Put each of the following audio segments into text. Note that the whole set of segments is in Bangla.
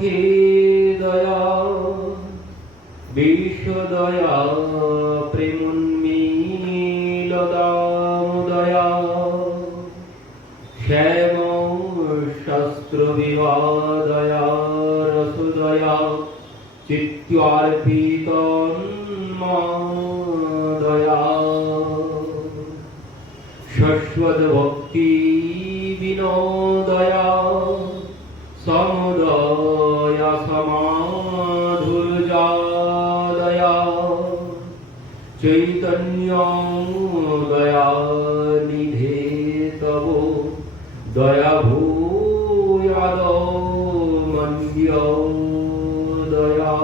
মুখে দয়া বিশ্বদয়া প্রেমোন্মীল দামোদয়া শ্যাম শাস্ত্র বিবাদয়া রসোদয়া চিত্তার্পিতন্মদয়া শাশ্বত ভক্তি বিনোদয়া সমদয়া সমাধুর্যদয়া চৈতন্য দয়া নিধে তব দয়া ভূয়াদ মন্দ্য দয়া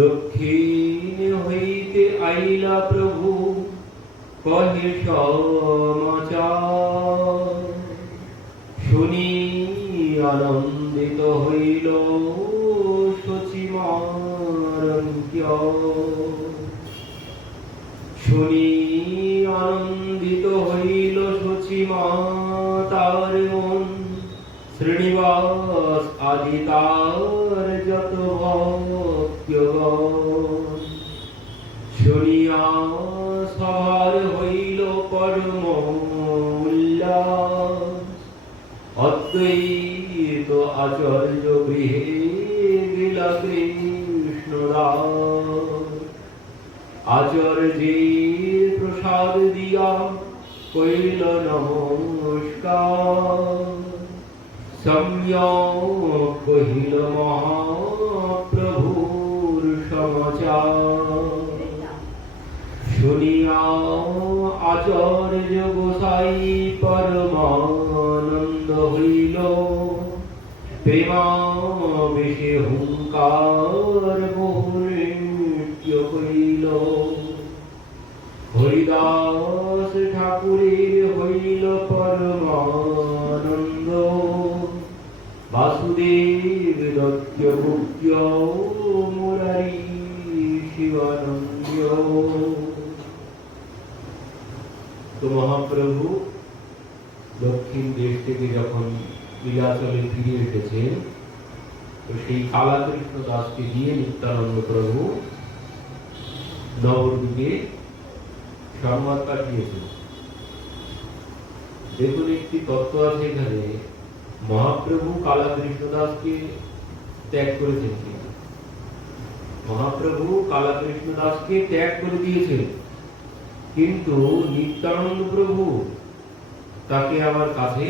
দক্ষিণ হইতে আইলা প্রভু কহে সমাচার শুনি আনন্দিত হইল সচিমারণ্য শুনি আনন্দিত হইল সচিমা তার মন শ্রীনিবাস আদি তার যত ভক্তগণ শুনিয়া সবার হইল পরম উল্লাস অদ্বৈত আচার্য গৃহে গেলা কৃষ্ণদাস আচার্যের প্রসাদ দিয়া কইল নমস্কার সম্যক কহিল মহাপ্রভুর সমাচার শুনিয়া আচার্য গোসাই পরমানন্দ হইল প্রেমাবেশে হুঙ্কার বহুনৃত্য হইল হরিদাস ঠাকুরের হইল পরমানন্দ বাসুদেব দত্ত মুখ্য মুরারি শিবানন্দ। তো মহাপ্রভু দক্ষিণ দেশ থেকে যখন লীলাচলে ফিরে এসেছেন তো সেই কালাকৃষ্ণ দাসকে দিয়ে নিত্যানন্দ প্রভু নবদ্বীপে সংবাদ পাঠিয়েছেন। দেখুন একটি তত্ত্ব আছে এখানে, মহাপ্রভু কালাকৃষ্ণ দাসকে ত্যাগ করেছেন কিনা? মহাপ্রভু কালাকৃষ্ণ দাসকে ত্যাগ করে দিয়েছেন, কিন্তু নিত্যানন্দ প্রভু তাকে আমার কাছে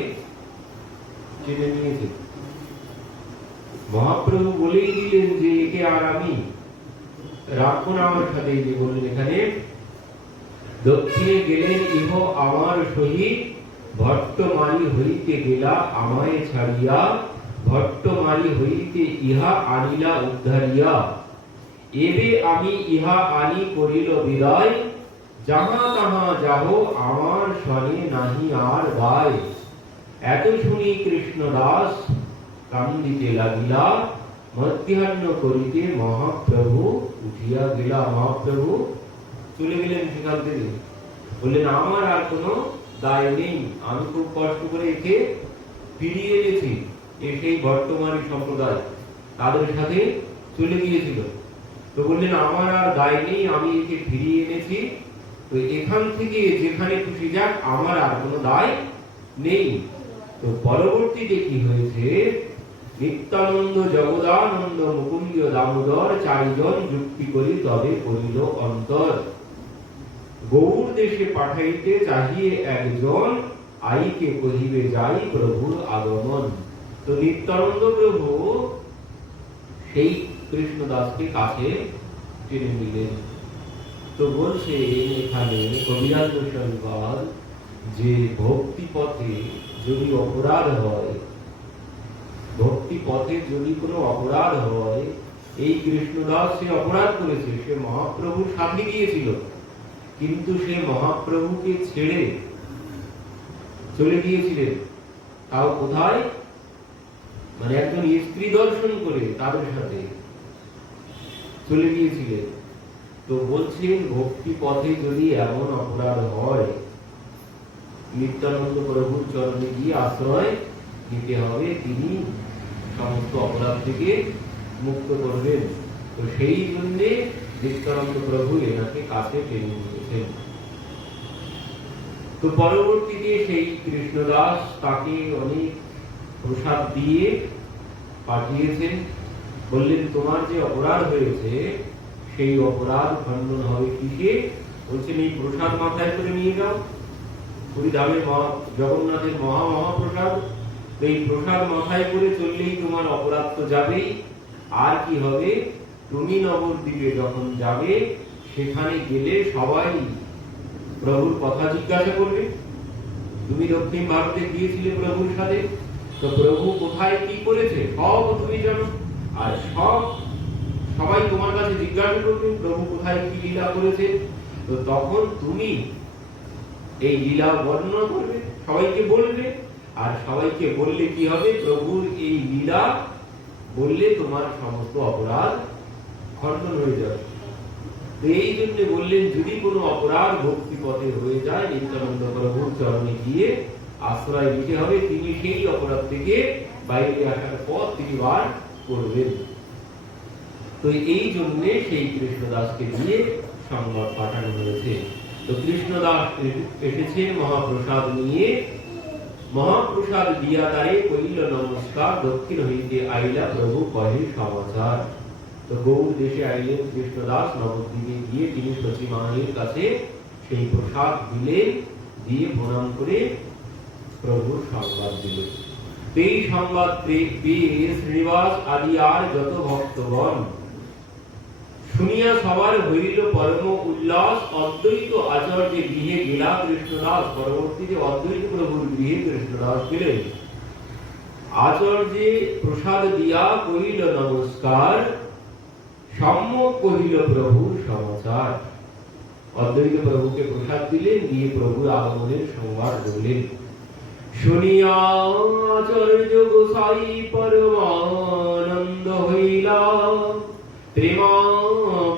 টেনে নিয়েছে। মহাপ্রভু বলেই দিলেন যে একে আর আমি রাখবো না আমার সাথে। যে বললেন এখানে, দক্ষিণে গেলেন ইহ আমার সহিত ভট্টমারি হইতে গেলা আমায় ছাড়িয়া, ভট্টমারি হইতে ইহা আনিলা উদ্ধারিয়া, এবে আমি ইহা আনি করিল বিদায়, যাহা তাহা যাহ আমার সনে নাহি আর দায়। এত শুনি কৃষ্ণদাস কান্দিতে লাগিলা, মধ্যাহ্ন করিতে মহাপ্রভু উঠিয়া গেলা। মহাপ্রভু চলে গেলেন সেখান থেকে, বললেন আমার আর কোনো দায় নেই, আমি খুব কষ্ট করে একে ফিরিয়ে এনেছি। সেই বর্তমানী সম্প্রদায় তাদের সাথে চলে গিয়েছিল, তো বললেন আমার আর দায় নেই, আমি একে ফিরিয়ে এনেছি, তো এখান থেকে যেখানে খুশি যাক, আমার আর কোনো দায় নেই। তো পরবর্তীতে কি হয়েছে, নিত্যানন্দ জগদানন্দ মুকুন্দ দামোদর চারিজন যুক্তি করি তবে করিল অন্তর, গৌর দেশে পাঠাইতে চাহিয়ে একজন, আইকে কহিবে যাই প্রভুর আগমন। তো নিত্যানন্দ প্রভু সেই কৃষ্ণদাসকে কাছে টেনে নিলেন। তো বলছে এখানে কবিরাজ গোস্বামীপাদ যে ভক্তি পথে যদি অপরাধ হয়, ভক্তি পথে যদি কোনো অপরাধ হয়, এই কৃষ্ণদাস সে অপরাধ করেছে, সে মহাপ্রভুর সাথে গিয়েছিল, কিন্তু সে মহাপ্রভুকে ছেড়ে চলে গিয়েছিলেন। তাও কোথায়? মানে একজন স্ত্রী দর্শন করে তাদের সাথে চলে গিয়েছিলেন। তো বলছেন ভক্তি পথে যদি এমন অপরাধ হয়, নিত্যানন্দ প্রভুর চরণে গিয়ে আশ্রয় নিতে হবে, তিনি সমস্ত অপরাধ থেকে মুক্ত করবেন। তো সেই জন্যে নিত্যানন্দ প্রভু এনাকে কাছে টেনে নিয়েছেন। তো পরবর্তীতে সেই কৃষ্ণদাস তাকে অনেক প্রসাদ দিয়ে পাঠিয়েছেন, বললেন তোমার যে অপরাধ হয়েছে সেই অপরাধ খণ্ডন হবে কিসে? বলছেন এই প্রসাদ মাথায় করে নিয়ে যাও, পুরীধামের জগন্নাথের মহাপ্রসাদ, এই প্রসাদ মাথায় করে চললেই তোমার অপরাধ তো যাবেই। আর কি হবে, তুমি নবদ্বীপে যখন যাবে সেখানে গেলে সবাই প্রভুর কথা জিজ্ঞাসা করবে। তুমি দক্ষিণ ভারতে গিয়েছিলে প্রভুর সাথে, তো প্রভু কোথায় কি করেছে সব তুমি জানো, আর সবাই তোমার কাছে জিজ্ঞাসা করবে প্রভু কোথায় কি লীলা করেছে। তো তখন তুমি এই লীলা বর্ণনা করবে, সবাইকে বলবে, আর সবাইকে বললে কি হবে, প্রভুর এই লীলা বললে তোমার সমস্ত অপরাধ খণ্ডন হয়ে যাবে। এই জন্য বললেন যদি কোনো অপরাধ ভক্তি পথে হয়ে যায় নিত্যানন্দ প্রভুর চরণে গিয়ে আশ্রয় নিতে হবে, তিনি সেই অপরাধ থেকে বাইরে আসার পথ তিনি বার করবেন। তো এই জন্য সেই কৃষ্ণদাসকে দিয়ে সংবাদ পাঠানো হয়েছে। তো কৃষ্ণদাস এসেছেন মহাপ্রসাদ নিয়ে, মহাপ্রসাদ দিয়া তারে কইল নমস্কার, দক্ষিণ হইতে আইলা প্রভু কহে সমাচার। তো গৌড় দেশে আইলেন কৃষ্ণদাস, নবদ্বীপে গিয়ে তিনি শচী মায়ের কাছে সেই প্রসাদ দিলেন, দিয়ে প্রণাম করে প্রভুর সংবাদ দিলেন। এই সংবাদ পেয়ে শ্রীনিবাস আদি আর যত ভক্তগণ শুনিয়া সবার হইল পরম উল্লাস। অদ্বৈত আচার্যের গৃহে গেলা কৃষ্ণদাস, পরবর্তীতে অদ্বৈত প্রভুর গৃহে কৃষ্ণদাস গেলেন। আচার্যে প্রসাদ দিয়া কহিল নমস্কার, সম্যক কহিল প্রভুর সমাচার। অদ্বৈত প্রভুকে প্রসাদ দিলেন, দিয়ে প্রভুর আগমনের সংবাদ বললেন। শুনিয়া আচার্য গোসাই পরমানন্দ হইলা, প্রেমা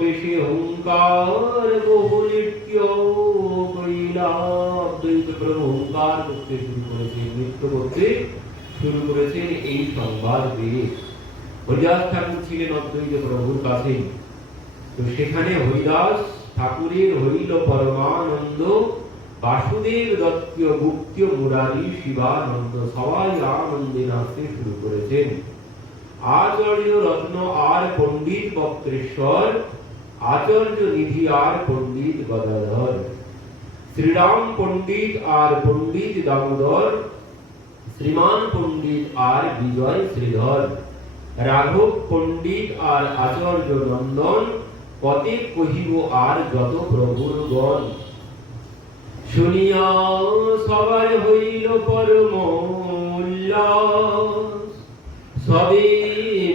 বেশি হুঙ্কার বহু নৃত্য কইলা। অদ্বৈত প্রভু হুঙ্কার করতে শুরু করেছেন, নৃত্য করতে শুরু করেছেন এই সংবাদ দিয়ে। হরিদাস ঠাকুর ছিলেন অদ্বৈত প্রভুর কাছে, তো সেখানে হরিদাস ঠাকুরের হইল পরমানন্দ, বাসুদেব দত্ত গুপ্ত মুরারি শিবানন্দ, সবাই আনন্দে নাচতে শুরু করেছেন। আচার্য রত্ন আর পণ্ডিত বক্রেশ্বর, আচার্য নিধি আর পণ্ডিত গদাধর, শ্রীরাম পণ্ডিত আর পণ্ডিত দামোদর, শ্রীমান পণ্ডিত আর বিজয় শ্রীধর, রাঘব পণ্ডিত আর আচার্য নন্দন, কতে কহিব আর যত প্রভুর গণ। শুনিয়া সবার হইল পরম উল্লাস, সবে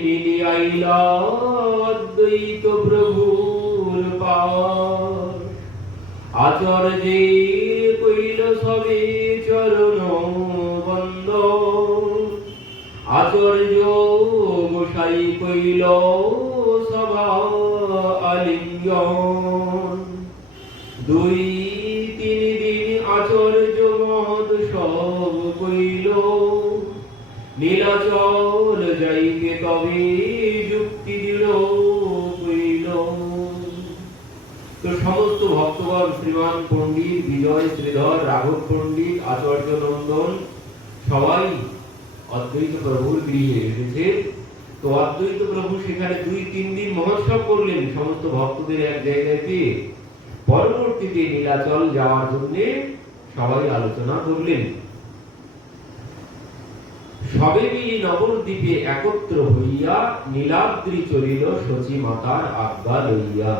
মিলি আইলা অদ্বৈত প্রভুর পাশ। আচার্যে কইল সবে চরণ বন্দন, আচার্য গোসাই কইল সভা আলিঙ্গন। দুই তিন দিন আচার্য মহোৎসব কইল, নীলাচল যাইতে তবে যুক্তি দিল কইল। তো সমস্ত ভক্তগণ শ্রীমান পণ্ডিত বিজয় শ্রীধর, রাঘব পণ্ডিত, আচার্য নন্দন সবাই অদ্বৈত প্রভুর গৃহে এসেছে। তো অদ্বৈত প্রভু সেখানে 2-3 দিন মহোৎসব করলেন সমস্ত ভক্তদের এক জায়গায় পেয়ে। পরবর্তীতে নীলাচল যাওয়ার জন্য সবাই আলোচনা করলেন। সবে মিলি নবদ্বীপে একত্র হইয়া নীলাদ্রি চলিল শচী মাতার আজ্ঞা লইয়া।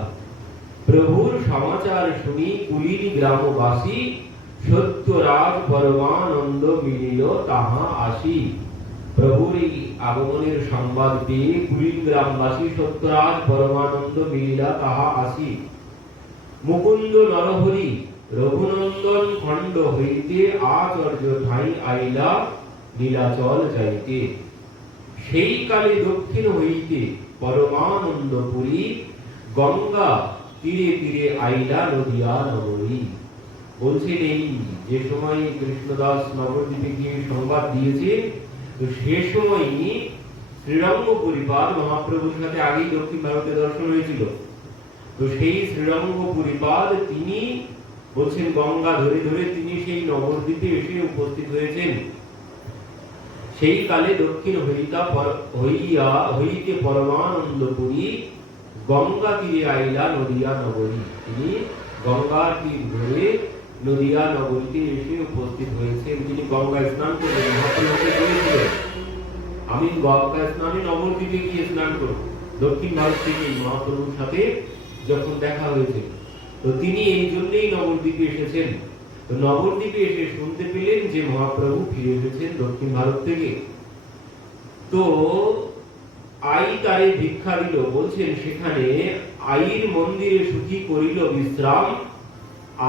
প্রভুর সমাচার শুনি কুলীন গ্রামবাসী, সত্যরাজ পরমানন্দ মিলিল তাহা আসি। প্রভুর এই আগমনের সংবাদ পেয়ে কুলীন গ্রামবাসী সত্যরাজ পরমানন্দ মিলিলা তাহা আসি। মুকুন্দ নরহরি রঘুনন্দন খণ্ড হইতে আচার্য ঠাই আইলা নীলাচল যাইতে। সেই কালে দক্ষিণ হইতে পরমানন্দপুরী, গঙ্গা তীরে তীরে আইলা নদিয়া নগরী। বলছেন এই যে সময় কৃষ্ণদাস নবদ্বীপে গিয়ে সংবাদ দিয়েছে, তো সে সময়ই শ্রীরঙ্গ পুরীপাদ মহাপ্রভুর সাথে আগেই দক্ষিণ ভারতে দর্শন হয়েছিল। তো সেই শ্রীরঙ্গ পুরীপাদ তিনি বলছেন গঙ্গা ধরে ধরে তিনি সেই নবদ্বীপে এসে উপস্থিত হয়েছেন। সেই কালে দক্ষিণ হইতে পরমানন্দপুরী গঙ্গা তীরে আইলা নদিয়া নগরী। তিনি গঙ্গার তীর ধরে নদিয়া নগরীতে এসে উপস্থিত হয়েছেন। তিনি গঙ্গা স্নান করলেন, মহাপ্রভুকে বলেছিলেন আমি গঙ্গা স্নানে নবদ্বীপে গিয়ে স্নান করব। দক্ষিণ ভারত থেকে মহাপ্রভুর সাথে যখন দেখা হয়েছে, তো তিনি এই জন্যই নবদ্বীপে এসেছেন। তো নবদ্বীপে এসে শুনতে পেলেন যে মহাপ্রভু ফিরে এসেছেন দক্ষিণ ভারত থেকে। তো আই তারে ভিক্ষা দিল, বলছেন সেখানে আইর মন্দিরে সুখী করিল বিশ্রাম,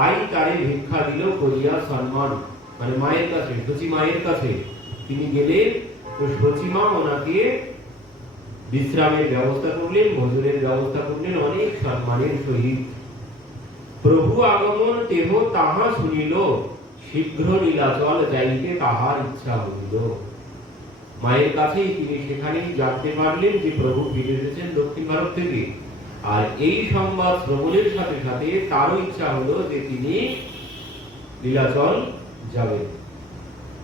আই তারে ভিক্ষা দিল করিয়া সম্মান। মানে মায়ের কাছে, সচি মায়ের কাছে তিনি গেলেন। তো সচি মা ওনাকে বিশ্রামের ব্যবস্থা করলেন, ভোজনের ব্যবস্থা করলেন অনেক সম্মানের সহিত। প্রভু আগমন দেহ তাহা শুনিল, শীঘ্র নীলাচল যাইতে তাহার ইচ্ছা হইল। মায়ের কাছেই তিনি সেখানেই জানতে পারলেন যে প্রভু ফিরে এসেছেন দক্ষিণ ভারত থেকে। আর এই সংবাদ শ্রবণের সাথে সাথে তারও ইচ্ছা হলো যে তিনি নীলাচল যাবেন।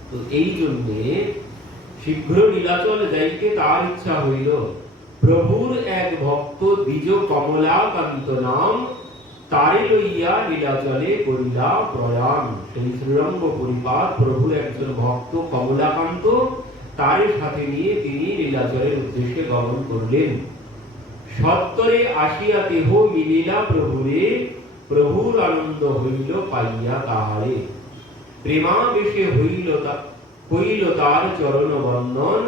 তো এই জন্যে শীঘ্র নীলাচল যাইতে তার ইচ্ছা হইল। প্রভুর এক ভক্ত দ্বিজ কমলাকান্ত নাম, তারে লইয়া নীলাচলে করিলা প্রয়াণ। সেই শ্রীরঙ্গ পুরীপাদ প্রভুর একজন ভক্ত কমলাকান্ত, তার সাথে নিয়ে তিনি নীলাচলের উদ্দেশ্যে গমন করলেন। সত্তরে আসিয়া দেহ মিলিলা প্রভুরে, প্রভুর আনন্দ হইল পাইয়া তাহারে। প্রেমাবেশে হইল তার চরণ বন্দন,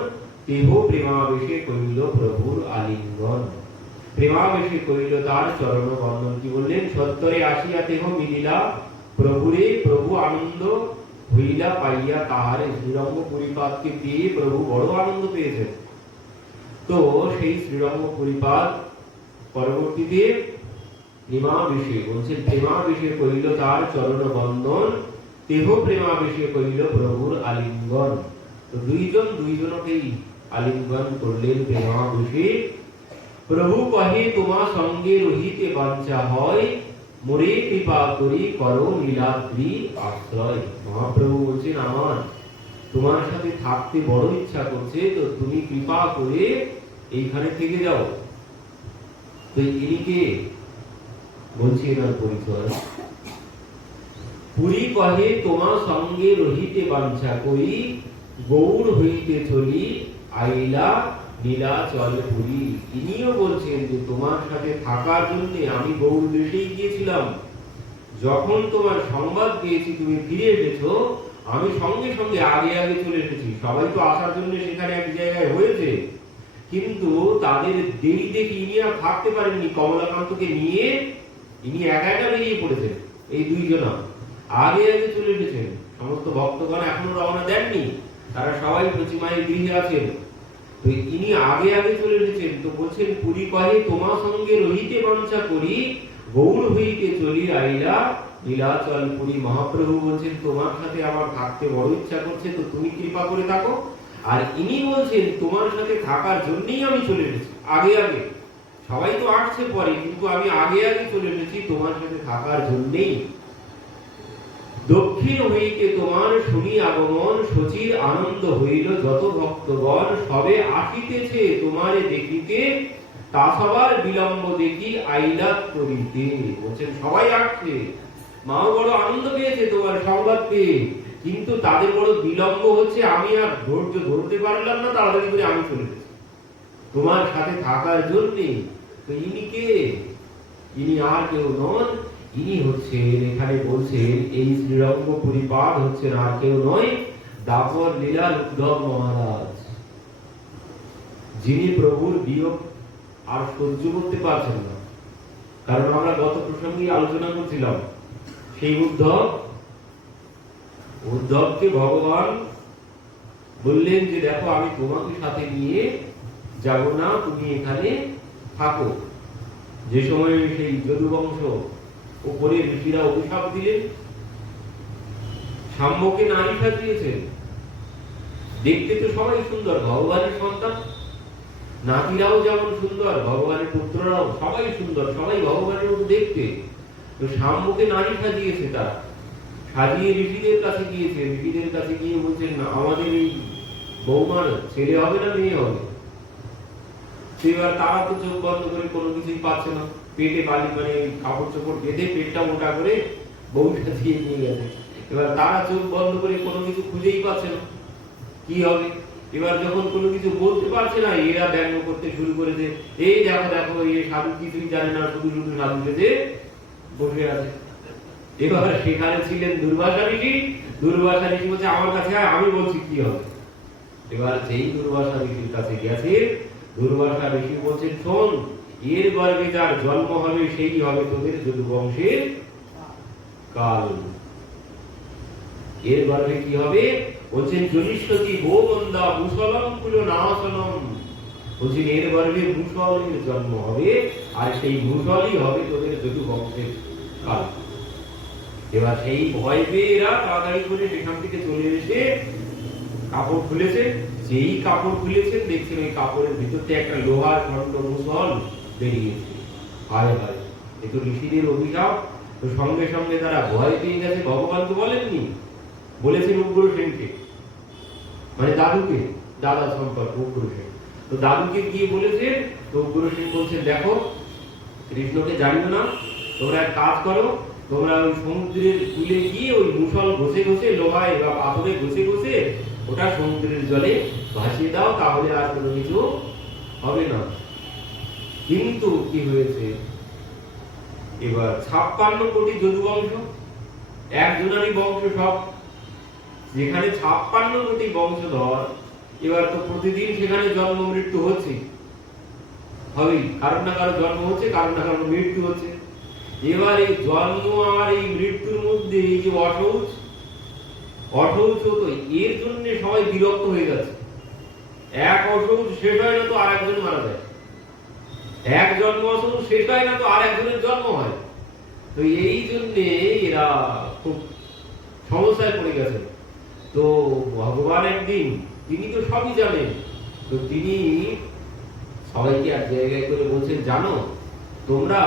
দেহ প্রেমাবেশে কইল প্রভুর আলিঙ্গন। প্রেমাবেশে কইল তার চরণ বন্দন। কি বললেন? সত্তরে আসিয়া দেহ মিলিলা প্রভুরে, প্রভু আনন্দ হইলা পাইয়া তাহারে। শ্রীরঙ্গ পুরীপাদকে পেয়ে প্রভু বড় আনন্দ পেয়েছেন। তো সেই শ্রীরঙ্গ পুরীপাদ পরবর্তীতে প্রেমাবেশে, বলছেন প্রেমাবেশে কইল তার চরণ বন্দন, দেহ প্রেমাবেশে কইল প্রভুর আলিঙ্গন। তো দুইজনকেই আলিঙ্গন করলেন প্রেমাবেশে। প্রভু কহে তোমা সঙ্গে রহিতে বাঞ্ছা হয়, মোরে কৃপা করি করো নীলাদ্রি আশ্রয়। মহাপ্রভু বলছেন আমার তোমার সাথে থাকতে বড় ইচ্ছা করছে, তো তুমি কৃপা করে এইখানে থেকে যাও। তো ইনি কে? বলছি এনার পরিচয়। পুরী কহে তোমা সঙ্গে রহিতে বাঞ্ছা করি, গৌর হইতে চলি আইলা নীলাচল পুরী। ইনিও বলছেন যে তোমার সাথে থাকার জন্য আমি গৌর দেশেই গিয়েছিলাম। যখন তোমার সংবাদ পেয়েছি তুমি ফিরে এসেছো, আমি সঙ্গে সঙ্গে আগে আগে চলে এসেছি। সবাই তো আসার জন্য সেখানে এক জায়গায় হয়েছে, কিন্তু তাদের দেরি দেখে ইনি আর থাকতে পারেননি। কমলাকান্তকে নিয়ে ইনি একা একা বেরিয়ে পড়েছেন। এই দুইজনা আগে আগে চলে এসেছেন। সমস্ত ভক্তগণ এখনো রওনা দেননি, তারা সবাই প্রতিমায়ের গৃহে আছেন। তো ইনি আগে আগে চলে এসেছেন। তো বলছেন পুরী কহে তোমার সঙ্গে রহিতে বাঞ্ছা করি, গৌর হইতে চলি আইলা নীলাচল পুরী। মহাপ্রভু বলছেন তোমার সাথে আমার থাকতে বড় ইচ্ছা করছে, তো তুমি কৃপা করে থাকো। আর ইনি বলছেন তোমার সাথে থাকার জন্যই আমি চলে এসেছি আগে আগে। সবাই তো আসছে পরে, কিন্তু আমি আগে আগে চলে এসেছি তোমার সাথে থাকার জন্যই। দক্ষিণ হইতে তোমার শুনি আগমন, শচীর আনন্দ হইল যত ভক্তগণ, সবে আসিতেছে তোমারে দেখিতে, তা সবার বিলম্ব দেখি আইলা করিতে। বলছেন সবাই আসছে, মাও বড় আনন্দ পেয়েছে তোমার সংবাদ পেয়ে, কিন্তু তাদের বড় বিলম্ব হচ্ছে। আমি আর ধৈর্য ধরতে পারলাম না, তাড়াতাড়ি করে আমি চলে গেছি তোমার সাথে থাকার জন্যে। তো ইনি কে? ইনি আর কেউ নন, ইনি হচ্ছেন, এখানে বলছেন এই শ্রীরঙ্গ পুরীপাদ হচ্ছেন আর কেউ নয়, দাপর লীলার উদ্ধব মহারাজ, যিনি প্রভুর বিয়োগ আর সহ্য করতে পারছেন না। কারণ আমরা গত প্রসঙ্গে আলোচনা করছিলাম, সেই উদ্ধবকে ভগবান বললেন যে দেখো আমি তোমাকে সাথে নিয়ে যাব না, তুমি এখানে থাকো। যে সময় সেই যদুবংশ উপরে ঋষিরা অভিশাপ দিলেন, সাম্যকে নারী সাজিয়েছেন, দেখতে তো সবাই সুন্দর, ভগবানের সন্তান, নাতিরাও যেমন সুন্দর, ভগবানের পুত্ররাও সবাই সুন্দর, সবাই ভগবানের মতো দেখতে। তো শাম্বকে নারী সাজিয়েছে, তারা সাজিয়ে ঋষিদের কাছে গিয়েছে, ঋষিদের কাছে গিয়ে বলছেন না আমাদের এই বৌমার ছেলে হবে না মেয়ে হবে। সেবার তারা তো চোখ বন্ধ করে কোনো কিছুই পাচ্ছে না, পেটে বালি মানে কাপড় চোপড় বেঁধে পেটটা মোটা করে বউটা দিয়ে নিয়ে গেছে। এবার তারা চোখ বন্ধ করে কোনো কিছু খুঁজেই পাচ্ছে না, কি হবে। এবার যখন কোনো কিছু বলতে পারছে না, এরা ব্যঙ্গ করতে শুরু করেছে, এই দেখো দেখো এই সাধু কিছুই জানে না, শুধু শুধু সাধু সেজে বসে আছে। এবার সেখানে ছিলেন দুর্বাসা ঋষি। দুর্বাসা ঋষি বলছে আমার কাছে আয়, আমি বলছি কি হবে। এবার যেই দুর্বাসা ঋষির কাছে গেছে, দুর্বাসা ঋষি বলছেন শোন, এর গর্ভে যার জন্ম হবে সেই হবে তোদের যদুবংশের কাল। এর গর্ভে কি হবে বলছেন, জনিষ্যতি গোবন্দা মুসলম কুল নাসনম। বলছেন এর গর্ভে মুসলের জন্ম হবে, আর সেই মুসলই হবে তোদের যদুবংশের কাল। এবার সেই ভয় পেয়ে এরা তাড়াতাড়ি করে সেখান থেকে চলে এসে কাপড় খুলেছে। যেই কাপড় খুলেছেন দেখছেন ওই কাপড়ের ভিতর থেকে একটা লোহার খন্ড মুসল বেরিয়েছে। হায় হায়, এ তো ঋষিদের অভিশাপ। তো সঙ্গে সঙ্গে তারা ভয় পেয়ে গেছে। ভগবান তো বলেননি, বলেছেন উগ্রসেনকে, মানে দাদুকে, দাদা সম্পর্ক উগ্রসেন। তো দাদুকে গিয়ে বলেছেন, তো উগ্রসেন বলছেন দেখো কৃষ্ণকে জানিও না, তোমরা এক কাজ করো, তোমরা ওই সমুদ্রের কূলে গিয়ে ওই মুসল ঘষে ঘষে, লোহায় বা পাথরে ঘষে ঘষে ওটা সমুদ্রের জলে ভাসিয়ে দাও, তাহলে আর কোনো কিছু হবে না। কিন্তু কি হয়েছে, এবার 56 কোটি যদুবংশ, একজনারই বংশ সব, যেখানে 56 কোটি বংশধর, এবার তো প্রতিদিন সেখানে জন্ম মৃত্যু হচ্ছে, হবেই, কারণ না কারো জন্ম হচ্ছে, কারণ না কারো মৃত্যু হচ্ছে। এবার এই জন্ম আর এই মৃত্যুর মধ্যে এই যে অসৌচ হতো, এর জন্য সবাই বিরক্ত হয়ে যাচ্ছে। এক অসৌচ শেষ হয় না তো আর একজন মারা যায়, এক জন্ম অসৌচ শেষ হয় না তো আর একজনের জন্ম হয়। তো এই জন্যে এরা খুব সমস্যায় পড়ে গেছে। তো ভগবান একদিন, তিনি তো সবই জানেন, তো তিনি সবাইকে এক জায়গায় করে বলছেন, জানো তোমরা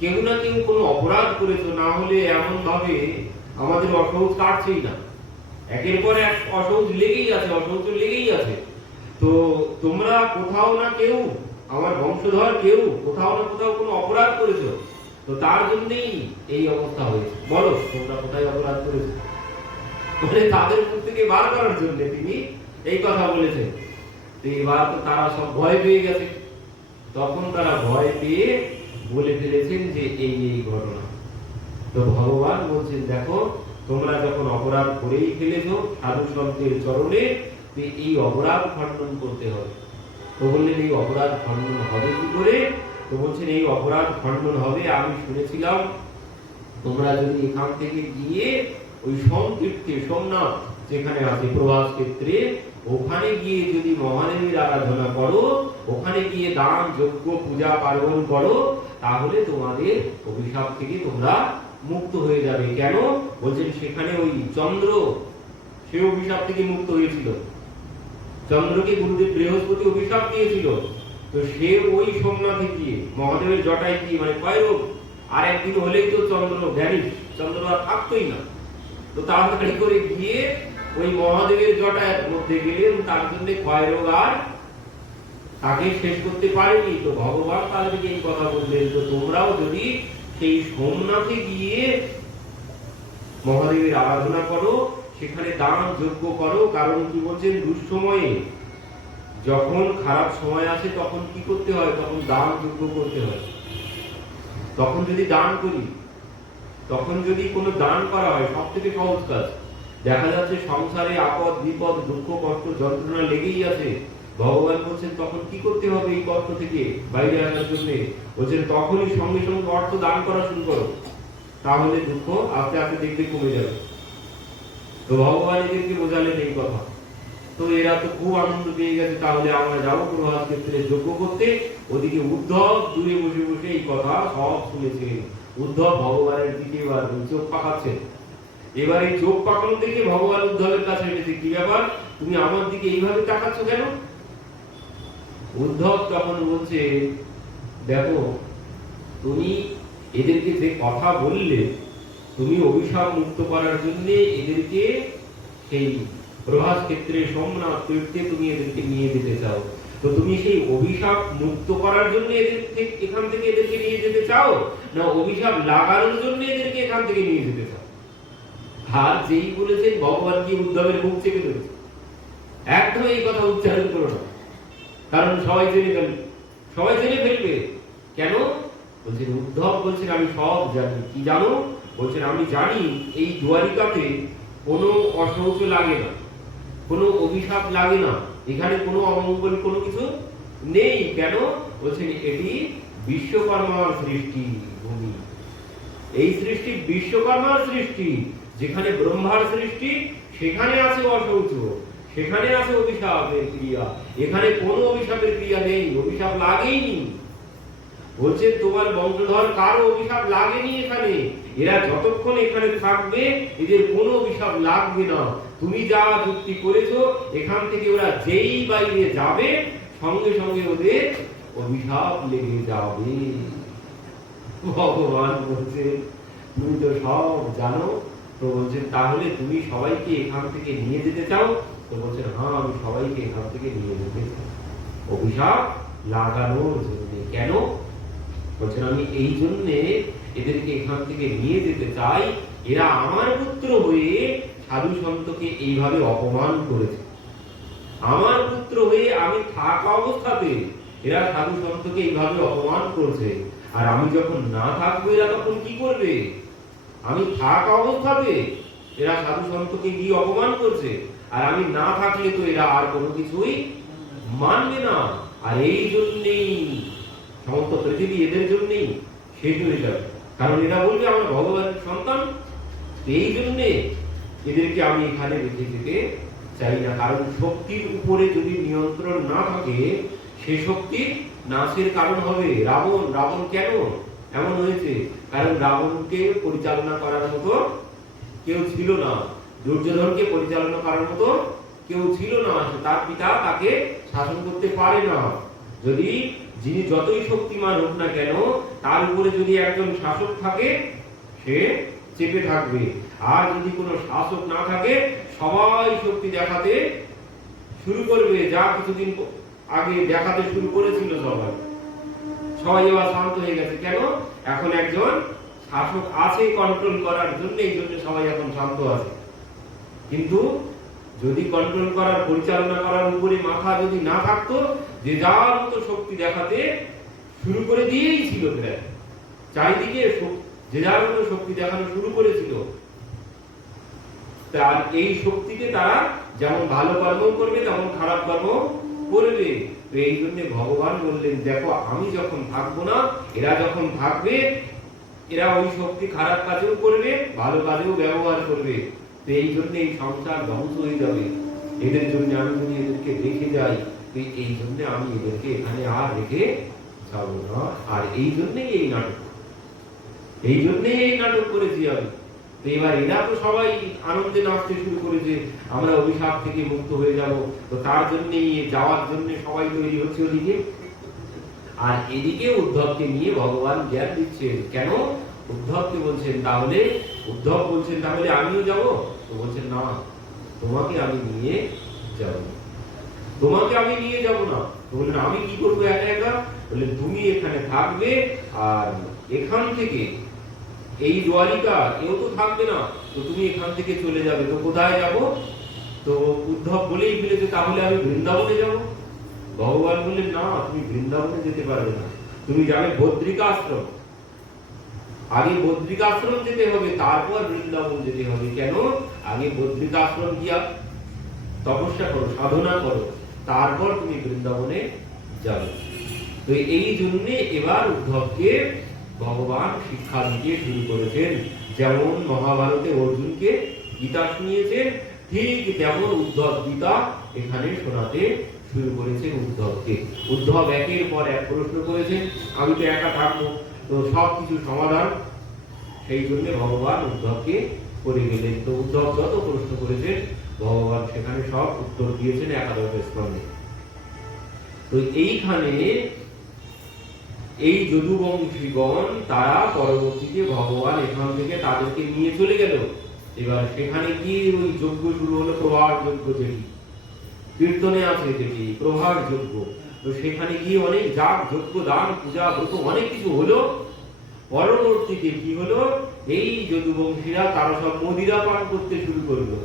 কেউ না কেউ কোনো অপরাধ করেছো, না হলে এমন ভাবে আমাদের অসহজ কাটছেই না, একের পর এক অসহজ লেগেই আছে, অসহজ লেগেই আছে। তো তোমরা কোথাও না কেউ, আমার বংশধর কেউ কোথাও না কোথাও কোনো অপরাধ করেছো, তো তার জন্যই এই অবস্থা হয়েছে। বলো তোমরা কোথায় অপরাধ করেছো, মানে তাদের মুখ থেকে বার করার জন্য তিনি এই কথা বলেছেন। তো এবার তো তারা সব ভয় পেয়ে গেছে, তখন তারা ভয় পেয়ে বলে ফেলেছেন যে এই এই ঘটনা। তো ভগবান বলছেন দেখো তোমরা যখন অপরাধ করেই ফেলেছো সাধু সন্তের চরণে, এই অপরাধ খণ্ডন করতে হবে। তো বললেন এই অপরাধ খণ্ডন হবে কি করে? তো বলছেন এই অপরাধ খণ্ডন হবে, আমি শুনেছিলাম তোমরা যদি এখান থেকে গিয়ে ওই সোমতীর্থে, সোমনাথ যেখানে আছে প্রভাস ক্ষেত্রে, ওখানে গিয়ে যদি মহাদেবের আরাধনা করো, ওখানে গিয়ে দান যজ্ঞ পূজা পার্বণ করো, তাহলে তোমাদের অভিশাপ থেকে তোমরা মুক্ত হয়ে যাবে। কেন বলছেন, সেখানে ওই চন্দ্র সে অভিশাপ থেকে মুক্ত হয়েছিল, চন্দ্রকে গুরুদেব বৃহস্পতি অভিশাপ দিয়েছিল। তো সে ওই সোমনাথে গিয়ে মহাদেবের জটায় গিয়ে, মানে কয় রোগ, আর একদিন হলেই তো চন্দ্র ভ্যানিশ, চন্দ্র আর থাকতোই না। তো তাড়াতাড়ি করে গিয়ে ওই মহাদেবের জটায়ের মধ্যে গেলেন, তার জন্য ক্ষয় রোগ আর তাকে শেষ করতে পারেনি। তো ভগবান তাদেরকে এই কথা বললেন, তো তোমরাও যদি সেই সোমনাথে গিয়ে মহাদেবের আরাধনা করো, সেখানে দান যজ্ঞ করো। কারণ কি বলছেন, দুঃসময়ে যখন খারাপ সময় আসে তখন কি করতে হয়, তখন দান যজ্ঞ করতে হয়। তখন যদি দান করি, তখন যদি কোনো দান করা হয়, সব থেকে সহজ কাজ। দেখা যাচ্ছে সংসারে আপদ বিপদ দুঃখ কষ্ট যন্ত্রণা লেগেই আছে, ভগবান বলছেন তখন কি করতে হবে এই কষ্ট থেকে বাইরে আসার জন্য? বলছেন তখনই সঙ্গে সঙ্গে অর্থ দান করা শুরু করো, তাহলে দুঃখ আস্তে আস্তে দেখবে কমে যাবে। তো ভগবান এদেরকে বোঝালেন এই কথা। তো এরা তো খুব আনন্দ পেয়ে গেছে, তাহলে আমরা যাবো প্রভাস ক্ষেত্রে যজ্ঞ করতে। ওদিকে উদ্ধব দূরে বসে বসে এই কথা সব শুনেছিলেন। উদ্ধব ভগবানের দিকে এবার চোখ পাকাচ্ছেন, এবার এই চোখ পাকানো দেখে ভগবান উদ্ধবের কাছে এসেছে, কি ব্যাপার, তুমি আমার দিকে এইভাবে তাকাচ্ছ কেন? উদ্ধব তখন বলছে, দেখো তুমি এদেরকে যে কথা বললে, তুমি অভিশাপ মুক্ত করার জন্য এদেরকে সেই প্রভাস ক্ষেত্রে সোমনাথ তীর্থে তুমি এদেরকে নিয়ে যেতে চাও, তো তুমি সেই অভিশাপ মুক্ত করার জন্য এখান থেকে এদেরকে নিয়ে যেতে চাও, না অভিশাপ লাগানোর জন্য এদেরকে এখান থেকে নিয়ে যেতে চাও? আর যেই বলেছেন ভগবান কি উদ্ধবের মুখ চেপে ধরেছে, একদম এই কথা উচ্চারণ করো না, কারণ সবাই জেনে ফেলবে। কেন? বলছেন উদ্ধব বলছেন আমি সব জানি। কি জানো? বলছেন আমি জানি এই দ্বারিকাতে কোনো অশৌচ লাগে না, কোনো অভিশাপ লাগে না, এখানে কোনো অমঙ্গল কোনো কিছু নেই। কেন? বলছেন এটি বিশ্বকর্মার সৃষ্টি ভূমি, এই সৃষ্টি বিশ্বকর্মার সৃষ্টি, যেখানে ব্রহ্মার সৃষ্টি সেখানে আছে অশৌচ, সেখানে আছে অভিশাপের ক্রিয়া, এখানে কোনো অভিশাপের ক্রিয়া নেই, অভিশাপ লাগেইনি। বলছে তোমার বংশধর কারো অভিশাপ লাগেনি এখানে, এরা যতক্ষণ এখানে থাকবে এদের কোনো অভিশাপ লাগবে না। তুমি যা যুক্তি করেছো, এখান থেকে ওরা যেই বাইরে যাবে সঙ্গে সঙ্গে ওদের অভিশাপ লেগে যাবে। ভগবান বলছে তুমি তো সব জানো। তো বলছেন তাহলে তুমি সবাইকে এখান থেকে নিয়ে যেতে চাও? তো বলছেন হ্যাঁ আমি সবাইকে এখান থেকে নিয়ে যেতে চাই অভিশাপ লাগানোর জন্য। কেন? বলছেন আমি এই জন্যে এদেরকে এখান থেকে নিয়ে যেতে চাই, এরা আমার পুত্র হয়ে সাধু সন্তকে এইভাবে অপমান করেছে, আমার পুত্র হয়ে আমি থাকা অবস্থাতে এরা সাধু সন্তকে এইভাবে অপমান করছে, আর আমি যখন না থাকবো এরা তখন কি করবে? আমি থাকা অবস্থাতে এরা সাধু সন্তকে গিয়ে অপমান করছে, আর আমি না থাকলে তো এরা আর কোনো কিছুই মানবে না। আর এই জন্যেই সমস্ত পৃথিবী এদের জন্যই শেষ হয়ে যাবে, কারণ এরা বলবে আমরা ভগবানের সন্তান। এই জন্যে এদেরকে আমি এখানে রেখে যেতে চাই না, কারণ শক্তির উপরে যদি নিয়ন্ত্রণ না থাকে সে শক্তির নাশের কারণ হবে। রাবণ কেন এমন হয়েছে? কারণ রাবণকে পরিচালনা করার মতো কেউ ছিল না, দুর্যোধনকে পরিচালনা করার মতো কেউ ছিল না, তার পিতা তাকে শাসন করতে পারে না। যদি যিনি যতই শক্তিমান হোক না কেন, তার উপরে যদি একজন শাসক থাকে সে চেপে থাকবে, আর যদি কোনো শাসক না থাকে সবাই শক্তি দেখাতে শুরু করবে, যা কিছুদিন আগে দেখাতে শুরু করেছিল সবাই এবার শান্ত হয়ে গেছে। কেন? এখন একজন শাসক আছে কন্ট্রোল করার জন্য, এই জন্য সবাই এখন শান্ত আছে। কিন্তু যদি কন্ট্রোল করার পরিচালনা করার উপরে মাথা যদি না থাকতো, যে যার মতো শক্তি দেখাতে শুরু করে দিয়েই ছিল, প্রায় চারিদিকে যে যার মতো শক্তি দেখানো শুরু করেছিল, তার এই শক্তিকে তারা যেমন ভালো কর্ম করবে তেমন খারাপ কর্ম করবে। তো এই জন্য ভগবান বললেন দেখো আমি যখন থাকবো না, এরা যখন থাকবে এরা ওই শক্তি খারাপ কাজেও করবে, ভালো কাজেও ব্যবহার করবে। তো এই জন্য এই সংসার ধ্বংস হয়ে যাবে। এদের জন্য আমি যদি এদেরকে রেখে যাই, তো এই জন্য আমি এদেরকে এখানে আর রেখে যাবো না। আর এই জন্যই এই নাটক করেছি আমি। তো এবার এরা তো সবাই আনন্দে নাচতে শুরু করেছে, আমরা অভিশাপ থেকে মুক্ত হয়ে যাব। তো তার জন্য যাওয়ার জন্য সবাই তৈরি হচ্ছে ওদিকে, আর এদিকে উদ্ধবকে নিয়ে ভগবান জ্ঞান দিচ্ছেন। কেন? উদ্ধবকে বলছেন উদ্ধব বলছেন তাহলে আমিও যাব? তো বলছেন না, তোমাকে আমি নিয়ে যাব, তোমাকে আমি নিয়ে যাব না। তো বললেন আমি কি করবো একা একা? বললেন তুমি এখানে থাকবে, আর এখান থেকে এই দ্বারিকা কেউ তো থাকবে না, তো তুমি এখান থেকে চলে যাবে। তো কোথায় যাব? তো উদ্ধব বলেই ফেলেছে তাহলে আমি বৃন্দাবনে যাব। ভগবান বললেন না, তুমি বৃন্দাবনে যেতে পারবে না, তুমি যাবে বদ্রিকাশ্রম। আগে বদ্রিকাশ্রম যেতে হবে, তারপর বৃন্দাবন যেতে হবে। কেন? আগে বদ্রিকাশ্রম গিয়া তপস্যা করো, সাধনা করো, তারপর তুমি বৃন্দাবনে যাবে। তো এই জন্য এবার উদ্ধবকে ভগবান শিক্ষা দিতে শুরু করেছেন। যেমন মহাভারতে অর্জুনকে গীতা শুনিয়েছেন, ঠিক তেমন উদ্ধব গীতা এখানে শোনাতে শুরু করেছেন উদ্ধবকে। উদ্ধব একের পর এক প্রশ্ন করেছেন, আমি তো একা থাকবো, তো সবকিছু সমাধান। সেই জন্য ভগবান উদ্ধবকে করে গেলেন। তো উদ্ধব যত প্রশ্ন করেছেন ভগবান সেখানে সব উত্তর দিয়েছেন একাদশ স্কন্ধে। তো এইখানে এই যদুবংশীগণ তারা পরবর্তীতে ভগবান এখান থেকে তাদেরকে নিয়ে চলে গেল। এবার সেখানে কি ওই যজ্ঞ শুরু হলো, প্রভার যজ্ঞ, যেটি কীর্তনে আছে যেটি প্রভার যজ্ঞ। তো সেখানে গিয়ে অনেক যাগ যজ্ঞ দান পূজা ব্রত অনেক কিছু হলো। পরবর্তীতে কি হলো, এই যদুবংশীরা তারা সব মদিরা পান করতে শুরু করলো।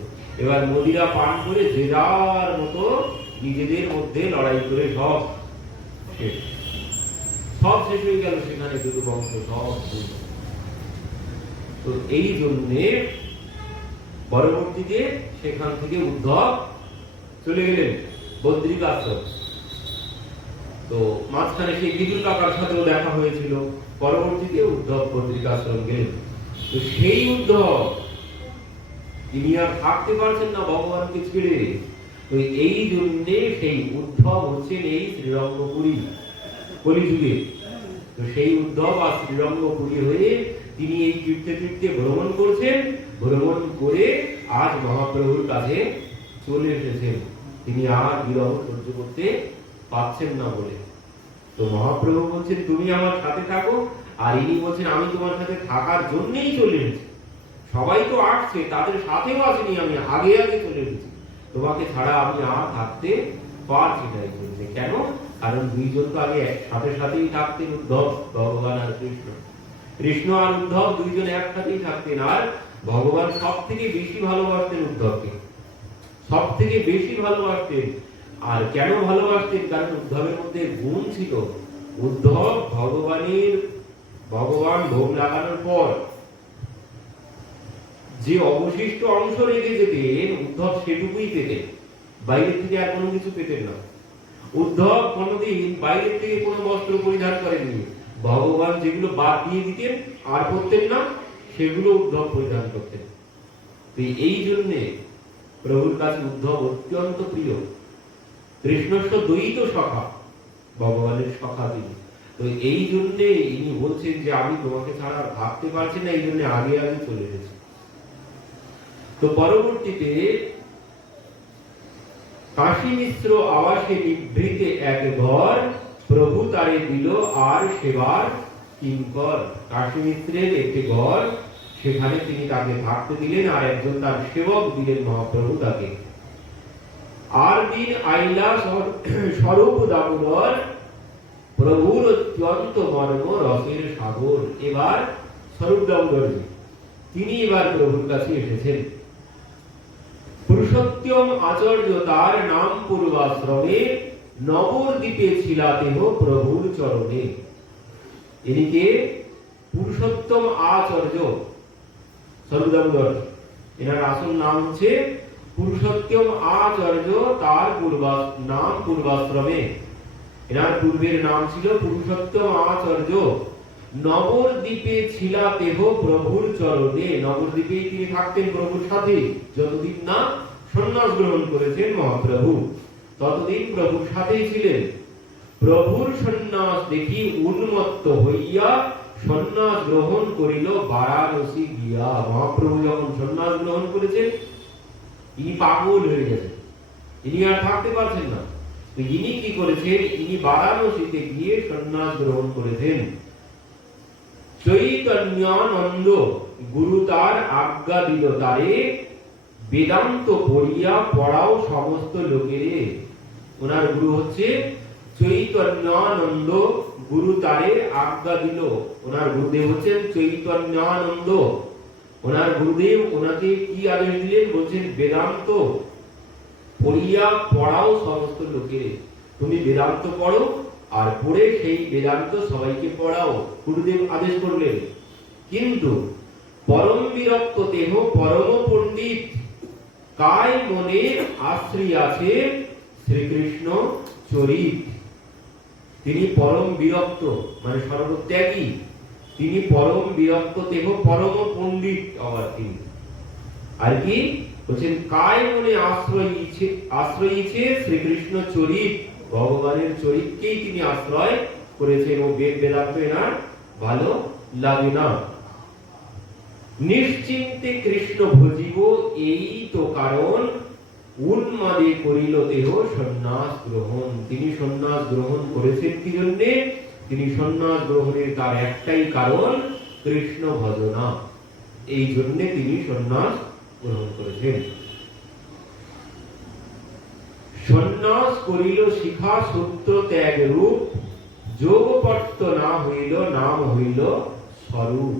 এবার মদিরা পান করে যে যার মতো নিজেদের মধ্যে লড়াই করে সব শেষ হয়ে গেল সেখানে যদুবংশ সব। তো এই জন্যে পরবর্তীতে সেখান থেকে উদ্ধব চলে গেলেন বদ্রিকাশ্রম। তো মাঝখানে সেই বিদুর কাকার সাথেও দেখা হয়েছিল। পরবর্তীতে উদ্ধব বদ্রিকাশ্রম গেলেন। তো সেই উদ্ধব তিনি আর থাকতে পারছেন না ভগবানকে ছেড়ে। তো এই জন্যে সেই উদ্ধব হচ্ছেন এই শ্রীরঙ্গপুরী কলিযুগে। তো সেই উদ্ধব আর শ্রীরঙ্গপুরী হয়ে তিনি এই তীর্থে তীর্থে ভ্রমণ করছেন। ভ্রমণ করে আজ মহাপ্রভুর কাছে চলে এসেছেন। তিনি আর বিরহ সহ্য করতে পাচ্ছেন না বলে। তো মহাপ্রভু বলছেন তুমি আমার সাথে থাকো, আর ইনি বলছেন আমি তোমার সাথে থাকার জন্যই চলে এসেছি। সবাই তো আসছে, তাদের সাথেও আসেনি, আমি আগে আগে চলে এসেছি। তোমাকে ছাড়া আমি আর থাকতে পারছি না। কেন? কারণ দুইজন তো আগে সাথে সাথেই থাকতেন, উদ্ধব ভগবান আর কৃষ্ণ। কৃষ্ণ আর উদ্ধব দুইজন একসাথেই থাকতেন। আর ভগবান সব থেকে বেশি ভালোবাসতেন উদ্ধবকে, সব থেকে বেশি ভালোবাসতেন। আর কেন ভালোবাসতেন? কারণ উদ্ধবের মধ্যে গুণ ছিল। উদ্ধব ভগবান ভোগ লাগানোর পর যে অবশিষ্ট অংশ রেখে যেতেন উদ্ধব সেটুকুই পেতেন, বাইরের থেকে আর কোনো কিছু পেতেন না। উদ্ধব কোনদিন বাইরের থেকে কোনো বস্ত্র পরিধান করেননি। ভগবান যেগুলো বাদ দিয়ে দিতেন আর পরতেন না, সেগুলো উদ্ধব পরিধান করতেন। এই জন্যে প্রভুর কাছে উদ্ধব অত্যন্ত প্রিয়। কৃষ্ণস্ব দ্বৈত সখা, ভগবানের সখা তিনি। তো এই জন্যে ইনি বলছেন যে আমি তোমাকে ছাড়া ভাবতে পারছি না, এই জন্য আগে আগে চলে এসেছি। তো পরবর্তীতে কাশী মিশ্র আবাসে নিভৃতে এক ঘর, প্রভু তারে দিল আর সেবার কিঙ্কর। কাশী মিশ্রের একটি ঘর, সেখানে তিনি তাকে থাকতে দিলেন, আর একজন তার সেবক দিলেন মহাপ্রভু তাকে। আর দিন আইলা স্বরূপ দামোদর, প্রভুর অত্যন্ত মর্ম রসের সাগর। এবার স্বরূপ দামোদর তিনি এবার প্রভুর কাছে এসেছেন। পুরুষোত্তম আচার্য তার নাম পূর্বাশ্রমে, নবদ্বীপে ছিলাতেহ প্রভুর চরণে। এদিকে পুরুষোত্তম আচার্য স্বরূপ দামোদর, এনার আসল নাম হচ্ছে পুরুষোত্তম আচার্য, তার নাম পূর্বাশ্রমে। এনার পূর্বের নাম ছিল পুরুষোত্তম আচার্য। নবদ্বীপে ছিলাতেহ প্রভুর চরণে, নবদ্বীপেই তিনি থাকতেন প্রভুর সাথে। যতদিন না সন্ন্যাস গ্রহণ করেছেন মহাপ্রভু, ততদিন প্রভুর সাথেই ছিলেন। প্রভুর সন্ন্যাস দেখি উন্মত্ত হইয়া, সন্ন্যাস গ্রহণ করিল বারাণসী গিয়া। মহাপ্রভু যখন সন্ন্যাস গ্রহণ করেছেন, ইনি পাগল হয়ে গেছেন, ইনি আর থাকতে পারছেন না। তো ইনি কি করেছেন? ইনি বারাণসীতে গিয়ে সন্ন্যাস গ্রহণ করেছেন। চৈতন্যানন্দ গুরু তার আজ্ঞা দিল তারে, বেদান্ত পড়িয়া পড়াও সমস্ত লোকেরে। ওনার গুরু হচ্ছে চৈতন্যানন্দ, গুরু তারে আজ্ঞা দিল। ওনার গুরুদেব হচ্ছেন চৈতন্যানন্দ। ওনার গুরুদেব ওনাকে কি আদেশ দিলেন? বলছেন বেদান্ত পড়িয়া পড়াও সমস্ত লোকেরে। তুমি বেদান্ত পড়ো, আর পড়ে সেই বেদান্ত সবাইকে পড়াও, গুরুদেব আদেশ করলেন। কিন্তু পরম বিরক্ত দেহ পরম পণ্ডিত, কায় মনে আশ্রী আছে শ্রীকৃষ্ণ চরিত। তিনি পরম বিরক্ত, মানে সর্বত্যাগী। তিনি পরম বিরক্ত দেহ পরম পণ্ডিত। আবার তিনি আর কি বলছেন? কায় মনে আশ্রয়ীছে শ্রীকৃষ্ণ চরিত, ভগবানের চরিতকেই তিনি আশ্রয় করেছেন। ও বেদান্ত এনার ভালো লাগে না। নিশ্চিন্তে কৃষ্ণ ভজিব, এই তো কারণ উন্মাদে করিল দেহ সন্ন্যাস গ্রহণ। তিনি সন্ন্যাস গ্রহণ করেছেন কি জন্যে? তিনি সন্ন্যাস গ্রহণের তার একটাই কারণ, কৃষ্ণ ভজনা। এই জন্য তিনি সন্ন্যাস গ্রহণ করেছেন। সন্ন্যাস করিল শিখা সূত্র ত্যাগ রূপ, যোগপট্ট না হইল নাম হইল স্বরূপ।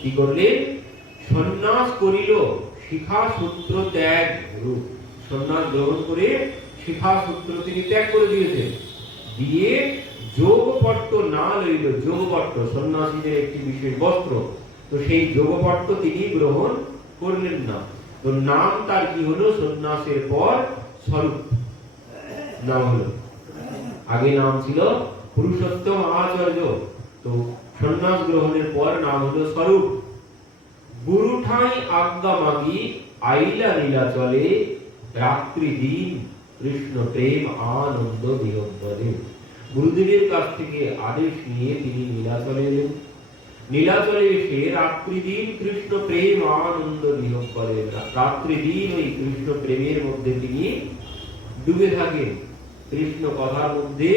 কি করলেন? সন্ন্যাস করিল শিখা সূত্র ত্যাগ রূপ। সন্ন্যাস গ্রহণ করে শিখা সূত্র তিনি ত্যাগ করে দিয়েছেন। দিয়ে যোগপট্ট না লইল, যোগপট্ট সন্ন্যাসীদের একটি বিশেষ বস্ত্র, তো সেই যোগপট্ট তিনি গ্রহণ করলেন না। তো নাম তার কি হলো? সন্ন্যাসের পর স্বরূপ নাম হলো। আগে নাম ছিল পুরুষোত্তম আচার্য, তো সন্ন্যাস গ্রহণের পর নাম হলো স্বরূপ। গুরু ঠাই আজ্ঞা মাগি আইলা লীলা চলে, রাত্রি দিন কৃষ্ণ প্রেম আনন্দ বিহব্বরে। গুরুদেবের কাছ থেকে আদেশ নিয়ে তিনি নীলাচলে এলেন। নীলাচলে এসে রাত্রি দিন কৃষ্ণ প্রেম আনন্দ বিহব্বরে, রাত্রি দিন ওই কৃষ্ণ প্রেমের মধ্যে তিনি ডুবে থাকেন। কৃষ্ণ কথার মধ্যে,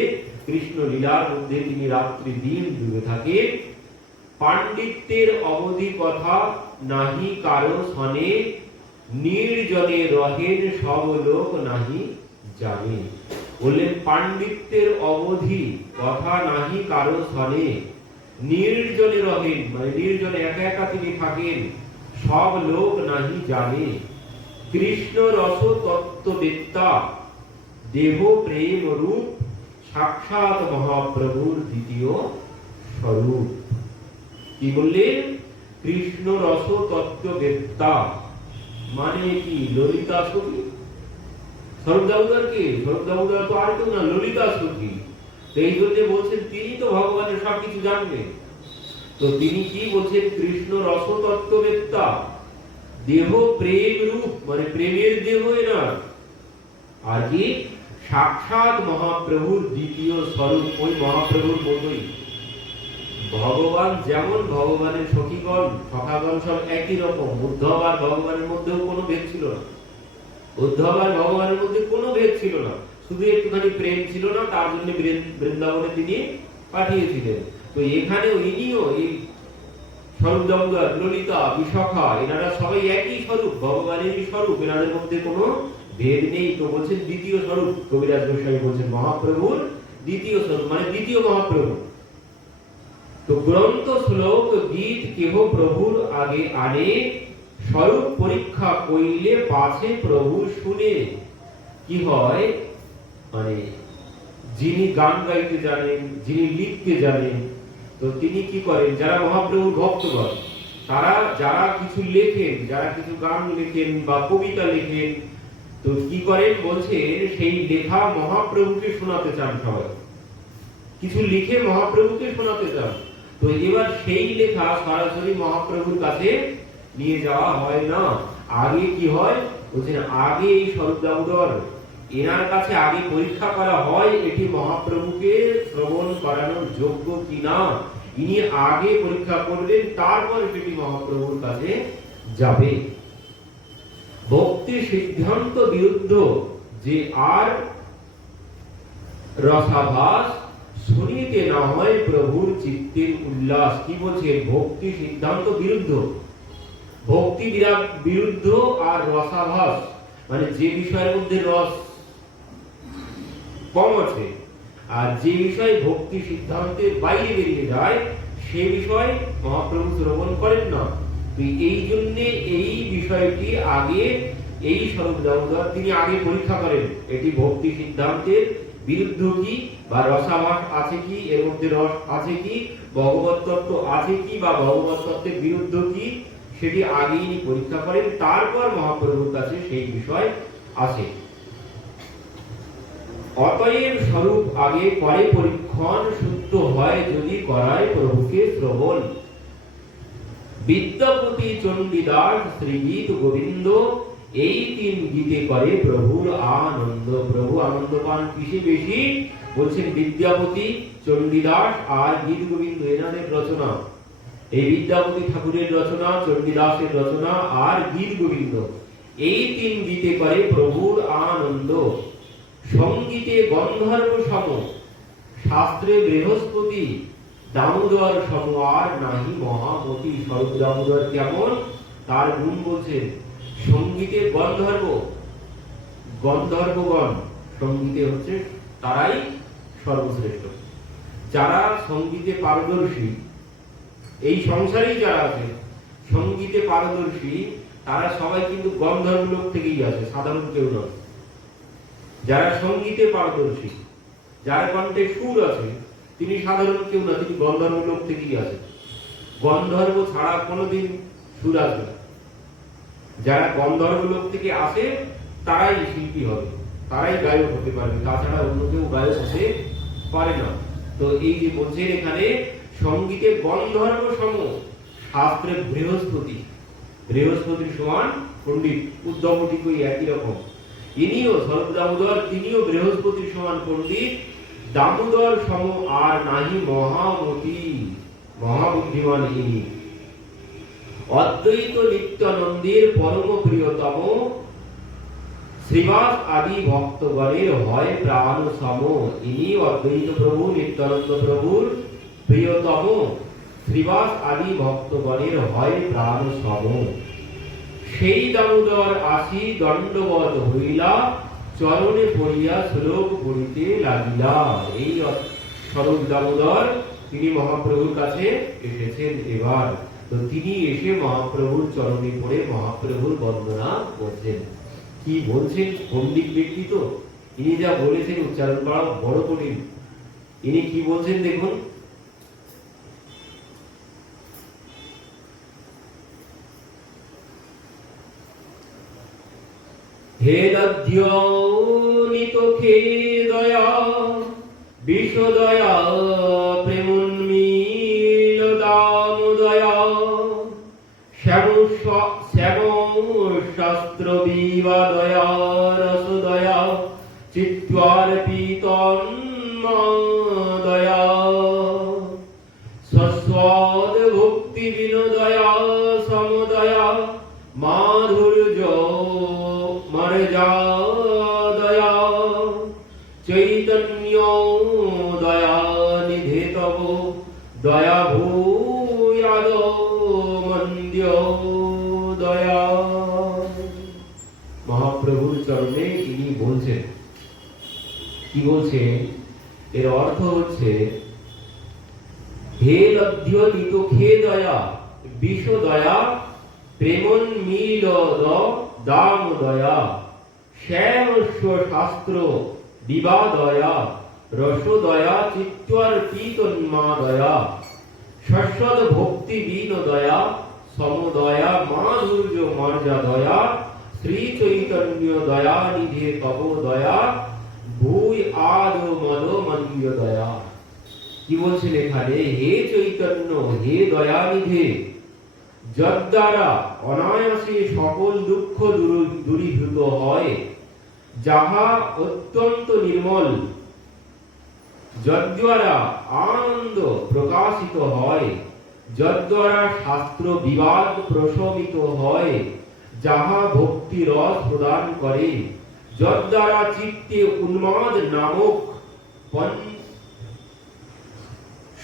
কৃষ্ণ লীলার মধ্যে তিনি রাত্রি দিন ডুবে থাকেন। পাণ্ডিত্যের অবধি কথা নাহি কারো সনে, নির্জনে রহেন সব লোক নাহি জানে। বললেন পাণ্ডিত্যের অবধি কথা নাহি কারো সনে, নির্জনে রহেন মানে নির্জনে একা একা তিনি থাকেন, সব লোক নাহি জানে। কৃষ্ণ রস তত্ত্ববেত্তা দেহ প্রেম রূপ, সাক্ষাৎ মহাপ্রভুর দ্বিতীয় স্বরূপ। কি বললেন? কৃষ্ণ রস তত্ত্ববেত্তা মানে কি? ললিতা সখী। স্বরূপ দামোদর কে? স্বরূপ দামোদর তো আর কেউ না, ললিতা সখী। এই জন্য বলছেন তিনি তো ভগবানের সবকিছু জানবেন। তো তিনি কি বলছেন? কৃষ্ণ রস তত্ত্ববেত্তা দেহ প্রেম রূপ মানে প্রেমের দেহ এরা। আর কি? সাক্ষাৎ মহাপ্রভুর দ্বিতীয় স্বরূপ, ওই মহাপ্রভুর মতোই। ভগবান যেমন, ভগবানের সখীগণ সখাগণ সব একই রকম। উদ্ধব আর ভগবানের মধ্যেও কোনো ভেদ ছিল না। উদ্ধব আর ভগবানের মধ্যে কোনো ভেদ ছিল না, শুধু একটুখানি প্রেম ছিল না, তার জন্য বৃন্দাবনে তিনি পাঠিয়েছিলেন। তো এখানেও ইনিও এই স্বরূপ দামোদর, ললিতা, বিশাখা এনারা সবাই একই স্বরূপ, ভগবানেরই স্বরূপ, এনাদের মধ্যে কোনো ভেদ নেই। তো বলছেন দ্বিতীয় স্বরূপ। কবিরাজ গোস্বামী বলছেন মহাপ্রভুর দ্বিতীয় স্বরূপ মানে দ্বিতীয় মহাপ্রভু। তো গ্রন্থ শ্লোক গীত কেহ প্রভুর আগে আনে, স্বরূপ পরীক্ষা কইলে পাছে প্রভু শুনে। কি হয়? মানে যিনি গান গাইতে জানেন, যিনি লিখতে জানেন, তো তিনি কি করেন? যারা মহাপ্রভুর ভক্তগণ তারা যারা কিছু লেখেন, যারা কিছু গান লেখেন বা কবিতা লেখেন, তো কি করেন? বলছেন সেই লেখা মহাপ্রভুকে শোনাতে চান। সবাই কিছু লিখে মহাপ্রভুকে শোনাতে চান। তো এবার সেই লেখা সরাসরি মহাপ্রভুর কাছে নিয়ে যাওয়া হয় না। আগে কি হয়? বলছেন আগে এই স্বরূপ দামোদর এনার কাছে আগে পরীক্ষা করা হয় এটি মহাপ্রভুকে শ্রবণ করানোর যোগ্য কিনা। ইনি আগে পরীক্ষা করবেন, তারপর সেটি মহাপ্রভুর কাছে যাবে। ভক্তি সিদ্ধান্ত বিরুদ্ধ যে আর রসাভাস, শুনিতে না হয় প্রভুর চিত্তের উল্লাস। কি বলছে? ভক্তি সিদ্ধান্ত বিরুদ্ধ, ভক্তি বিরুদ্ধ আর রসাভাস মানে যে বিষয়ের মধ্যে রস কম আছে আর যে বিষয় ভক্তি সিদ্ধান্তের বাইরে বেরিয়ে যায় সে বিষয় মহাপ্রভু শ্রবণ করেন না। এই জন্য এই বিষয়টি আগে এই স্বরূপ দামোদর তিনি আগে পরীক্ষা করেন, এটি ভক্তি সিদ্ধান্তের বিরুদ্ধ কি বা রসাভাস আছে কি, এর মধ্যে রস আছে কি, ভগবত তত্ত্ব আছে কি বা ভগবত তত্ত্বের বিরুদ্ধ কি, সেটি আগেই পরীক্ষা করেন, তারপর মহাপ্রভুর কাছে সেই বিষয় আসে। অতএব স্বরূপ আগে করে পরীক্ষণ, শুদ্ধ হয় যদি করায় প্রভুকে শ্রবণ। বিদ্যাপতি, চণ্ডীদাস, শ্রীগীত, গোবিন্দ এই তিন গীতে করে প্রভুর আনন্দ। প্রভু আনন্দ পান কিসে বেশি? বলছেন বিদ্যাপতি, চণ্ডীদাস আর গীত গোবিন্দ এনাদের রচনা। এই বিদ্যাপতি ঠাকুরের রচনা, চণ্ডীদাসের রচনা আর গীত গোবিন্দ, এই 3 গীতে করে প্রভুর আনন্দ। সঙ্গীতে গন্ধর্ব সম, শাস্ত্রে বৃহস্পতি, দামোদর সম আর নাহি মহামতি। স্বরূপ দামোদর কেমন, তার গুণ বলছেন। সঙ্গীতে গন্ধর্ব, গন্ধর্বগণ সঙ্গীতে হচ্ছে তারাই সর্বশ্রেষ্ঠ। যারা সঙ্গীতে পারদর্শী, এই সংসারেই যারা আছে সঙ্গীতে পারদর্শী, তারা সবাই কিন্তু গন্ধর্ব লোক থেকেই আছে, সাধারণ কেউ নয়। যারা সঙ্গীতে পারদর্শী, যার কণ্ঠে সুর আছে, তিনি সাধারণ কেউ না, তিনি গন্ধর্ব লোক থেকেই আছে। গন্ধর্ব ছাড়া কোনোদিন সুর আসবে না। যারা গন্ধর্ব লোক থেকে আসে তারাই শিল্পী হবে, তারাই গায়ক হতে পারবে, তাছাড়া অন্য কেউ গায়ক হতে পারে না। তো এই যে বলছেন এখানে, সঙ্গীতে গন্ধর্ব সম, শাস্ত্রে বৃহস্পতি, বৃহস্পতির সমান পণ্ডিত। উদ্ধবটিক একই রকম, ইনিও স্বরূপ দামোদর, তিনিও বৃহস্পতির সমান পণ্ডিত। দামোদর সম আর নাহি মহামতি, মহাবুদ্ধিমান ইনি। অদ্বৈত নিত্যানন্দের পরম প্রিয়তম, শ্রীবাস আদি ভক্তগণের হয় প্রাণ সম। ইনি অদ্বৈত প্রভু, নিত্যানন্দ প্রভুর প্রিয়তম, শ্রীবাস আদি ভক্তগণের হয় প্রাণ সম। সেই দামোদর আসি দণ্ডবত হইলা, চরণে পড়িয়া শ্লোক পড়িতে লাগিলা। এই স্বরূপ দামোদর তিনি মহাপ্রভুর কাছে এসেছেন এবার। তো তিনি এসে মহাপ্রভুর চরণে পড়ে মহাপ্রভুর বন্দনা করছেন। কি বলছেন, পণ্ডিত ব্যক্তি তো, ইনি যা বলেছেন উচ্চারণ করা বড় কঠিন। ইনি কি বলছেন দেখুন, হে দধ্যোনিত খেদয়া বিশ্বদয়া প্রেমোন্মীল দামোদয়া, শ্যাম শাস্ত্র বিবাদয়া রসদয়া, চিত্তার্পিতন্মদয়া, সস্বাদ ভক্তি বিনোদয়া সমদয়া, মাধুর্য মর্যাদয়া, চৈতন্য দয়া নিধে তব, দয়া ভূয়াদ মন্দ্য দয়া। মহাপ্রভুর চরণে ইনি বলছেন, কি বলছেন, এর অর্থ হচ্ছে, হে লব্ধ নিতোখে দয়া বিষ দয়া প্রেমোন্মীল দাম দয়া, শ্যামস্ব শাস্ত্র বিবাদয়া রসদয়া, চিত্তার্পিতন্মদয়া, সস্বদ ভক্তি বিনোদয়া সমদয়া, মাধুর্য মর্যাদয়া, শ্রী চৈতন্য দয়া নিধে তব দয়া, ভূই আদ মদ মন্দ্য দয়া। কি বলছেন এখানে, হে চৈতন্য, হে দয়া নিধে, যদ্বারা অনায়াসে সকল দুঃখ দূরীভূত হয়, যাহা অত্যন্ত নির্মল, যদ্বারা আনন্দ প্রকাশিত হয়, যদ্বারা শাস্ত্র বিবাদ প্রশমিত হয়, যাহা ভক্তি রস প্রদান করে, যদ্বারা চিত্তে উন্মাদ নামক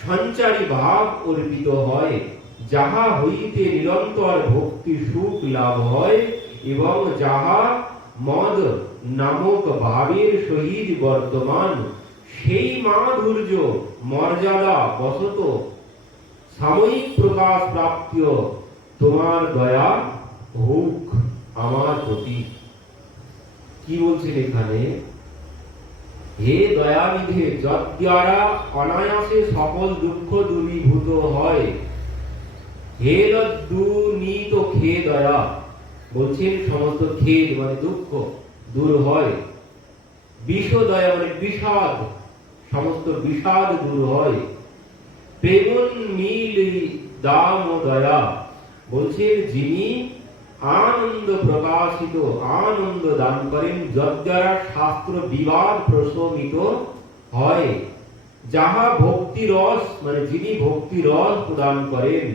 সঞ্চারী ভাব অর্পিত হয়, যাহা হইতে নিরন্তর ভক্তি সুখ লাভ হয়, এবং যাহা মদ নামক ভাবের সহিত বর্তমান, সেই মাধুর্য মর্যাদা বশত সাময়িক প্রকাশ প্রাপ্য, তোমার দয়া হোক আমার প্রতি। কি বলছেন এখানে, হে দয়ানিধে, যদ্বারা অনায়াসে সকল দুঃখ দূরীভূত হয়, হে লদ্দুনিত খে দয়া, বলছেন সমস্ত খেদ মানে দুঃখ দূর হয়, বিষ দয়া মানে বিষাদ, সমস্ত বিষাদ দূর হয়, প্রেমোন্মীল দাম দয়া, বলছেন যিনি আনন্দ প্রকাশিত, আনন্দ দান করেন, যদ্বারা শাস্ত্র বিবাদ প্রশমিত হয়, যাহা ভক্তি রস মানে যিনি ভক্তি রস প্রদান করেন,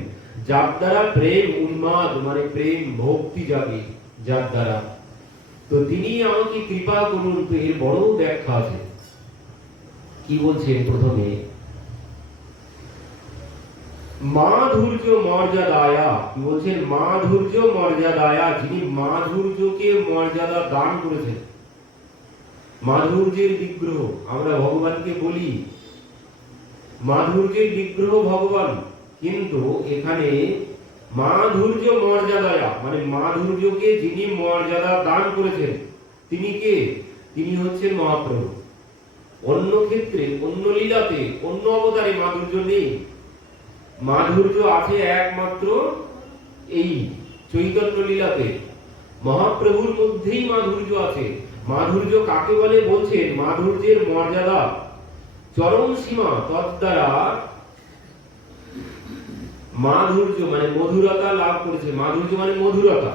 যার দ্বারা প্রেম উন্মাদ মানে প্রেম ভক্তি জাগে যার দ্বারা, তো তিনি আমাকে কৃপা করুন। তো এর বড় ব্যাখ্যা আছে। কি বলছেন? প্রথমে মাধুর্য মর্যাদায়া, কি বলছেন? মাধুর্য মর্যাদায়া, যিনি মাধুর্যকে মর্যাদা দান করেছেন। মাধুর্যের বিগ্রহ আমরা ভগবানকে বলি, মাধুর্যের বিগ্রহ ভগবান, কিন্তু এখানে মাধুর্য মর্যাদায়া মানে মাধুর্যকে যিনি মর্যাদা দান করেছেন তিনি কে? তিনি হচ্ছেন মহাপ্রভু। অন্য ক্ষেত্রে, অন্য লীলাতে, অন্য অবতারে মাধুর্য নেই। মাধুর্য আছে একমাত্র এই চৈতন্য লীলাতে, মহাপ্রভুর মধ্যেই মাধুর্য আছে। মাধুর্য কাকে বলে? বলছেন মাধুর্যের মর্যাদা চরম সীমা তদ্বারা মাধুর্য মানে মধুরতা লাভ করেছে। মাধুর্য মানে মধুরতা।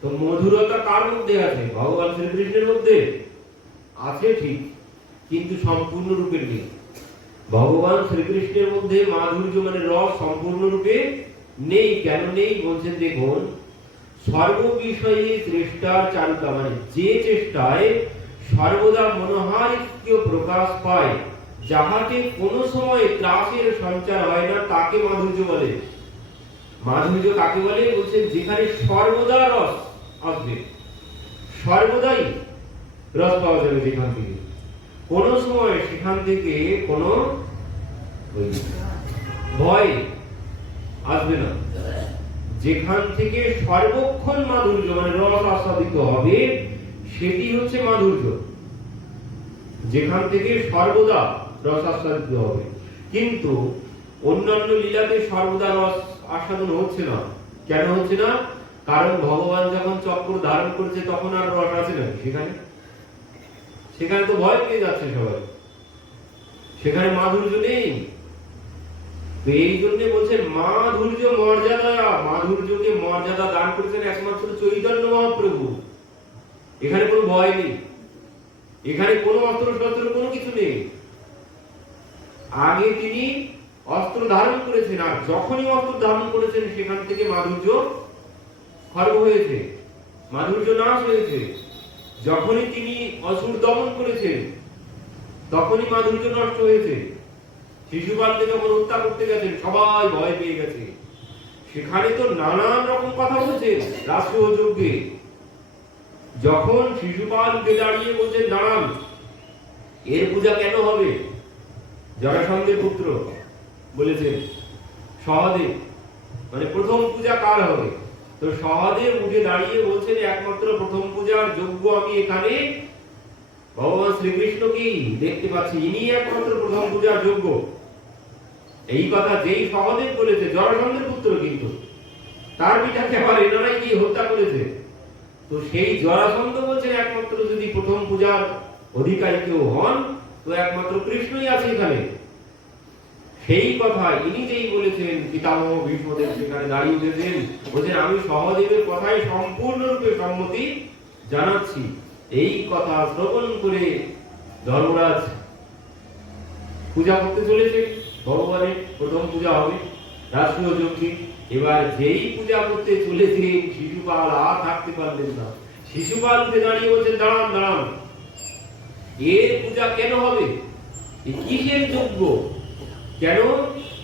তো মধুরতা কার মধ্যে আছে? ভগবান শ্রীকৃষ্ণের মধ্যে আছে ঠিক, কিন্তু সম্পূর্ণ রূপে নেই। ভগবান শ্রীকৃষ্ণের মধ্যে মাধুর্য মানে রস সম্পূর্ণরূপে নেই। কেন নেই? বলছেন দেখুন, সর্ব বিষয়ে চেষ্টার চারুতা মানে যে চেষ্টায় সর্বদা মনোহারিত্য প্রকাশ পায়, যাহাতে কোনো সময় ত্রাসের সঞ্চার হয় না, তাকে মাধুর্য বলে। মাধুর্য কাকে বলে? বলছেন যেখানে সর্বদা রস আসবে, সর্বদাই রস পাওয়া যাবে, যেখান থেকে কোনো সময় সেখান থেকে কোনো ভয় আসবে না, যেখান থেকে সর্বক্ষণ মাধুর্য মানে রস আস্বাদিত হবে, সেটি হচ্ছে মাধুর্য। যেখান থেকে সর্বদা রস আস্বাদিত হবে। কিন্তু অন্যান্য লীলাতে সর্বদা রস আস্বাদন হচ্ছে না। কেন হচ্ছে না? কারণ ভগবান যখন চক্র ধারণ করছে তখন আর রস আছে না সেখানে, সেখানে তো ভয় পেয়ে যাচ্ছে সবাই, সেখানে মাধুর্য নেই। তো এই জন্য বলছেন মাধুর্য মর্যাদা, মাধুর্যকে মর্যাদা দান করেছেন একমাত্র চৈতন্য মহাপ্রভু। এখানে কোনো ভয় নেই, এখানে কোনো অস্ত্র শস্ত্র কোনো কিছু নেই। আগে তিনি অস্ত্র ধারণ করেছেন, আর যখনই অস্ত্র ধারণ করেছেন সেখান থেকে মাধুর্য খর্ব হয়েছে, মাধুর্য নাশ হয়েছে। যখনই তিনি অসুর দমন করেছেন তখনই মাধুর্য নষ্ট হয়েছে। শিশুপালকে যখন হত্যা করতে গেছেন সবাই ভয় পেয়ে গেছে, সেখানে তো নানান রকম কথা বলেছেন রাষ্ট্রীয় যজ্ঞে। যখন শিশুপালকে দাঁড়িয়ে বলছেন দাঁড়ান, এর পূজা কেন হবে? জরাসন্ধের পুত্র বলেছেন সহদেব, মানে প্রথম পূজা কার হবে? তো সহদেব উঠে দাঁড়িয়ে বলছেন একমাত্র প্রথম পূজার যোগ্য আমি এখানে ভগবান শ্রীকৃষ্ণকেই দেখতে পাচ্ছি, ইনি একমাত্র প্রথম পূজার যোগ্য। এই কথা যেই সহদেব বলেছে, জরাসন্ধের পুত্র, কিন্তু তার পিতাকে আবার এনারাই কি হত্যা করেছে। তো সেই জরাসন্ধ বলছেন একমাত্র যদি প্রথম পূজার অধিকারী কেউ হন তো একমাত্র কৃষ্ণই আছে এখানে। সেই কথা ইনি যেই বলেছেন, পিতামহ ভীষ্মদেব সেখানে দাঁড়িয়ে উঠেছেন, বলছেন আমি সহদেবের কথায় সম্পূর্ণরূপে সম্মতি জানাচ্ছি। এই কথা শ্রবণ করে ধর্মরাজ পূজা করতে চলেছে। ভগবানের প্রথম পূজা হবে রাষ্ট্রীয় যজ্ঞে। এবার যেই পূজা করতে চলেছেন শিশুপাল আর থাকতে পারলেন না। শিশুপাল উঠে দাঁড়িয়ে বলছেন দাঁড়ান দাঁড়ান, এর পূজা কেন হবে? কিসের যজ্ঞ? কেন?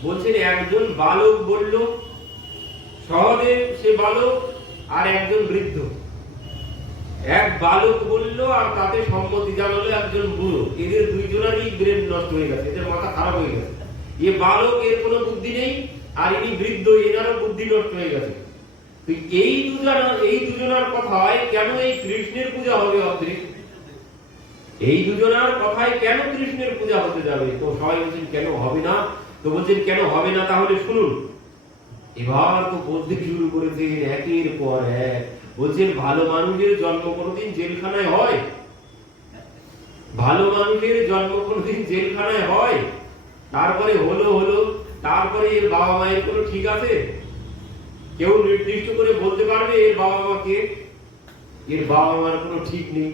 বলছেন একজন বালক বলল, সহদেব সে বালক, আর একজন বৃদ্ধ। এক বালক বলল আর তাতে সম্মতি জানালো একজন বুড়ো। এদের দুইজনেরই ব্রেন নষ্ট হয়ে গেছে, এদের মাথা খারাপ হয়ে গেছে। এ বালক, এর কোনো বুদ্ধি নেই, আর ইনি বৃদ্ধ, এনারও বুদ্ধি নষ্ট হয়ে গেছে। এই দুজনার কথায় কেন এই কৃষ্ণের পূজা হবে অদ্রিক? এই দুজনার কথায় কেন কৃষ্ণের পূজা হতে যাবে? তো সবাই বলছেন কেন হবে না? তো বলছেন কেন হবে না তাহলে শুনুন। এবার তো বলতে শুরু করেছেন একের পর এক। বলছেন ভালো মানুষের জন্ম কোনোদিন জেলখানায় হয়? ভালো মানুষের জন্ম কোনোদিন জেলখানায় হয়? তারপরে হলো, তারপরে এর বাবা মায়ের কোনো ঠিক আছে? কেউ নির্দিষ্ট করে বলতে পারবে এর বাবা মাকে? এর বাবা মার কোনো ঠিক নেই,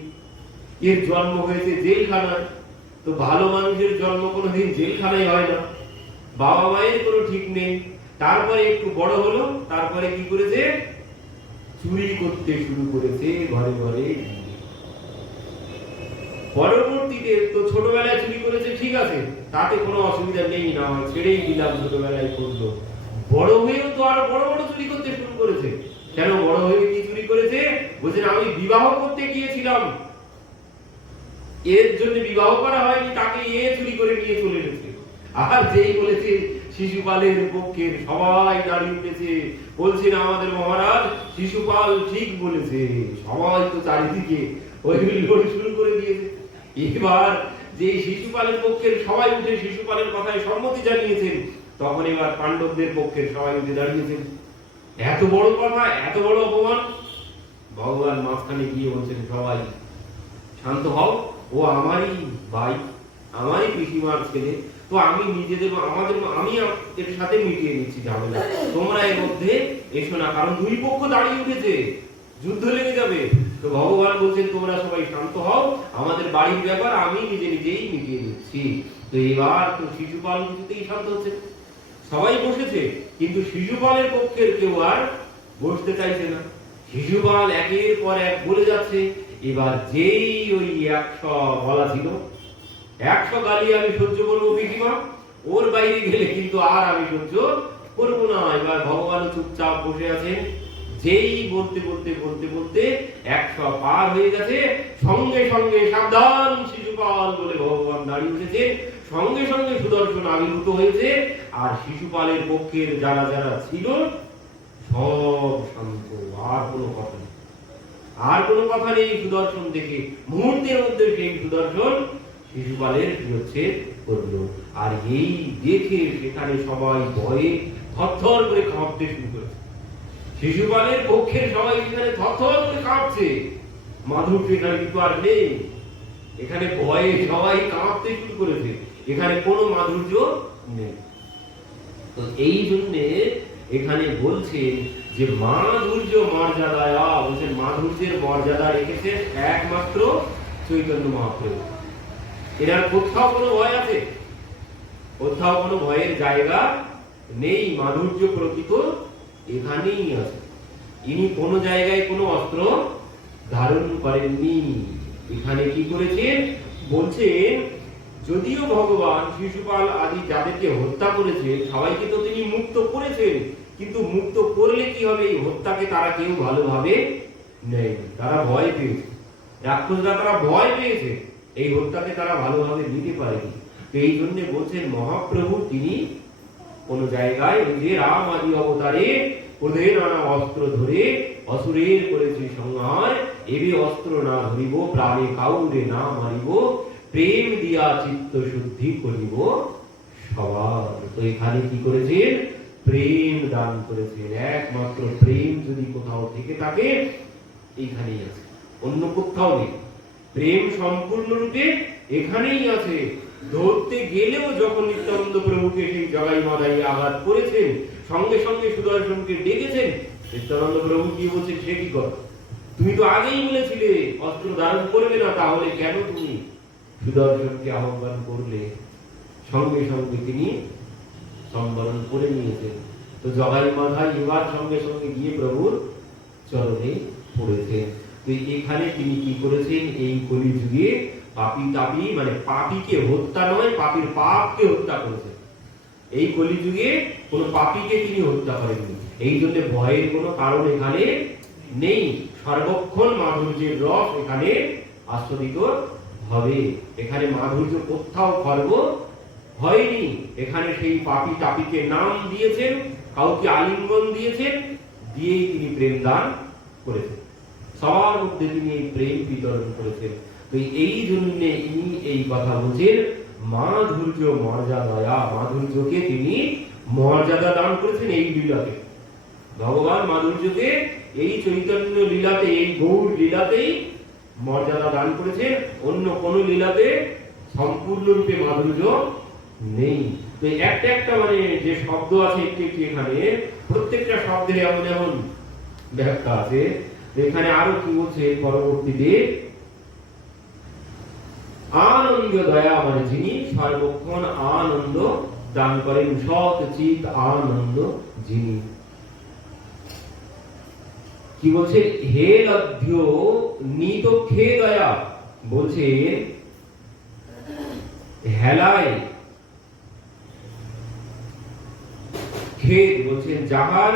এর জন্ম হয়েছে জেলখানায়। তো ভালো মানুষের জন্ম কোনোদিন জেলখানায় হয় না, বাবা মায়ের কোনো ঠিক নেই। তারপরে একটু বড় হলো, তারপরে কি করেছে, চুরি করতে শুরু করেছে ঘরে ঘরে। পরবর্তীতে তো ছোটবেলায় চুরি করেছে, ঠিক আছে, তাতে কোনো অসুবিধা নেই, না ছেড়েই দিলাম, ছোটবেলায় করলো। বড় হয়েও তো আরো বড় বড় চুরি করতে শুরু করেছে। কেন বড় হয়ে কি চুরি করেছে? বলছেন আমি বিবাহ করতে গিয়েছিলাম, এর জন্য বিবাহ করা হয়নি, তাকে এ চুরি করে নিয়ে চলে গেছে। আর যেই বলেছে শিশুপালের পক্ষের সবাই দাঁড়িয়ে উঠেছে, বলছেন আমাদের মহারাজ শিশুপাল ঠিক বলেছে। সবাই তো চারিদিকে ওইগুলি লড়ে শুরু করে দিয়েছে। এবার যে শিশুপালের পক্ষের সবাই উঠে শিশুপালের কথায় সম্মতি জানিয়েছেন, তখন এবার পাণ্ডবদের পক্ষের সবাই উঠে দাঁড়িয়েছেন। এত বড় কথা, এত বড় অপমান। ভগবান মাঝখানে গিয়ে বলছেন সবাই শান্ত হও, ও আমারই ভাই, আমারই পিসিমার ছেলে, তো আমি নিজেদের আমি এর সাথে মিটিয়ে নিচ্ছি ঝামেলা, তোমরা এর মধ্যে এসো না, কারণ দুই পক্ষ দাঁড়িয়ে উঠেছে, যুদ্ধ লেগে যাবে। তো ভগবান বলছেন তোমরা সবাই শান্ত হও, আমাদের বাড়ির ব্যাপার আমি নিজে নিজেই মিটিয়ে নিচ্ছি। তো এবার তো শিশুপাল কিছুতেই শান্ত হচ্ছে, সবাই বসেছে, কিন্তু শিশুপালের পক্ষের কেউ আর বসতে চাইছে না। শিশুপাল একের পর এক বলে যাচ্ছে। এবার যেই ওই 100 বলা ছিল, 100 গালি আমি সহ্য করবো পিসিমা, ওর বাইরে গেলে কিন্তু আর আমি সহ্য করবো না। এবার ভগবান চুপচাপ বসে আছেন। যেই বলতে বলতে বলতে বলতে 100 পার হয়ে গেছে, সঙ্গে সঙ্গে সাবধান শিশুপাল বলে ভগবান দাঁড়িয়ে উঠেছে। সঙ্গে সঙ্গে সুদর্শন আবির্ভূত হয়েছে, আর শিশুপালের পক্ষের যারা যারা ছিল সব শান্ত, আর কোনো কথা নেই, আর কোনো কথা নেই। সুদর্শন দেখে মুহূর্তের মধ্যে সেই সুদর্শন শিশুপালের শিরচ্ছেদ করলো। আর এই দেখে সেখানে সবাই ভয়ে থরথর করে কাঁপতে শুরু করেছে। শিশুপালের পক্ষের সবাই সেখানে থরথর করে কাঁপছে। মাধুর সেখানে কিন্তু আর নেই, এখানে ভয়ে সবাই কাঁপতে শুরু করেছে, এখানে কোনো মাধুর্য নেই। তো এই জন্য এখানে বলছে যে মাধুর্য মর্যাদা, বলছেন মাধুর্যের মর্যাদা রেখেছেন একমাত্র চৈতন্য মহাপ্রভু। এনার কোথাও কোনো ভয় আছে? কোথাও কোনো ভয়ের জায়গা নেই। মাধুর্য প্রকৃত এখানেই আছে। ইনি কোনো জায়গায় কোনো অস্ত্র ধারণ করেননি। এখানে কি করেছেন বলছেন, যদিও ভগবান শিশুপাল আদি যাদেরকে হত্যা করেছেন সবাইকে তো তিনি মুক্ত করেছেন, কিন্তু মুক্ত করলে কি হবে, এই হত্যাকে তারা কেউ ভালোভাবে নেয়, তারা ভয় পেয়েছে। রাক্ষসরা তারা ভয় পেয়েছে, এই হত্যাকে তারা ভালোভাবে নিতে পারেনি। তো এই জন্য বলছেন মহাপ্রভু তিনি কোন জায়গায় যে রাম আদি অবতারে ওদের নানা অস্ত্র ধরে অসুরের করেছে সংহার, এবে অস্ত্র না ধরিব, প্রাণে কাউরে না মারিব, প্রেম দিয়া চিত্ত শুদ্ধি করিব সবার। তো এখানে কি করেছেন, প্রেম দান করেছেন। একমাত্র প্রেম যদি কোথাও থেকে থাকে এইখানেই আছে, অন্য কোথাও নেই। প্রেম সম্পূর্ণরূপে এখানেই আছে। ধরতে গেলেও যখন নিত্যানন্দ প্রভুকে সেই জগাই মাদাই আঘাত করেছেন, সঙ্গে সঙ্গে সুদর্শনকে ডেকেছেন। নিত্যানন্দ প্রভু কি বলছেন, সে কি কথা, তুমি তো আগেই বলেছিলে অস্ত্র ধারণ করবে না, তাহলে কেন তুমি সুদর্শনকে আহ্বান করলে? সঙ্গে সঙ্গে তিনি সম্বরণ করে নিয়েছেন। তো জগাই মাথায় এবার সঙ্গে সঙ্গে গিয়ে প্রভুর চরণে পড়েছেন। তো এখানে তিনি কি করেছেন, এই কলিযুগে পাপী তাপী মানে পাপীকে হত্যা নয়, পাপীর পাপকে হত্যা করেছেন। এই কলিযুগে কোন পাপীকে তিনি হত্যা করেননি। এই জন্য ভয়ের কোনো কারণ এখানে নেই। সর্বক্ষণ মাধুর্যের রস এখানে আস্বাদিত হবে। এখানে মাধুর্য কোথাও খর্ব হয়নি। এখানে সেই পাপী তাপীকে নাম দিয়েছেন, কাউকে আলিঙ্গন দিয়েছেন, দিয়েই তিনি প্রেম দান করেছেন। সবার মধ্যে তিনি এই প্রেম বিতরণ করেছেন। তো এই জন্য ইনি এই কথা বলছেন, মাধুর্য মর্যাদা, মাধুর্যকে তিনি মর্যাদা দান করেছেন এই লীলাতে। ভগবান মাধুর্যকে এই চৈতন্য লীলাতে, এই গৌর লীলাতেই মর্যাদা দান করেছেন। অন্য কোন লীলাতে সম্পূর্ণরূপে মাধুর্য নেই। তো একটা একটা মানে যে শব্দ আছে একটি একটি, এখানে প্রত্যেকটা শব্দের এমন এমন ব্যাখ্যা আছে। এখানে আরো কি বলছে পরবর্তীতে, আনন্দ দয়া মানে যিনি সর্বক্ষণ আনন্দ দান করেন সৎ চিত আনন্দ যিনি। কি বলছে, হে লব্ধ নিতক্ষে দয়া, বলছে হেলায় খেদ, বলছেন যাহার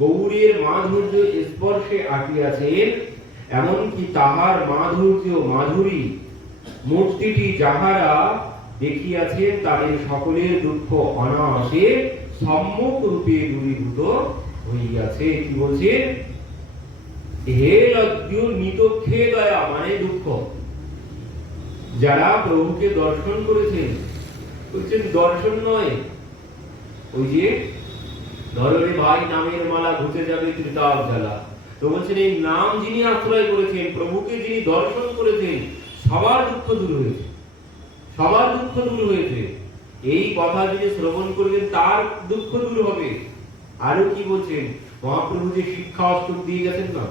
গৌরের মাধুর্য স্পর্শে আটিয়াছেন, এমনকি তাহার মাধুর্য মাধুরী মূর্তিটি যাহারা দেখিয়াছেন, তাদের সকলের দুঃখ অনায়াসে সম্মুখ রূপে দূরীভূত হইয়াছে। কি বলছে, হে লব্ধ নিতক্ষে দয়া, মানে দুঃখ, যারা প্রভুকে দর্শন করেছেন, বলছেন দর্শন নয়, ওই যে ধরো রে ভাই নামের মালা ঘুচে যাবে ত্রিতাপ জ্বালা, তো বলছেন এই নাম যিনি আশ্রয় করেছেন, প্রভুকে যিনি দর্শন করেছেন, সবার দুঃখ দূর হয়েছে, সবার দুঃখ দূর হয়েছে। এই কথা যিনি শ্রবণ করবেন তার দুঃখ দূর হবে। আরো কি বলছেন, মহাপ্রভু যে শিক্ষা অষ্টক দিয়ে গেছেন না,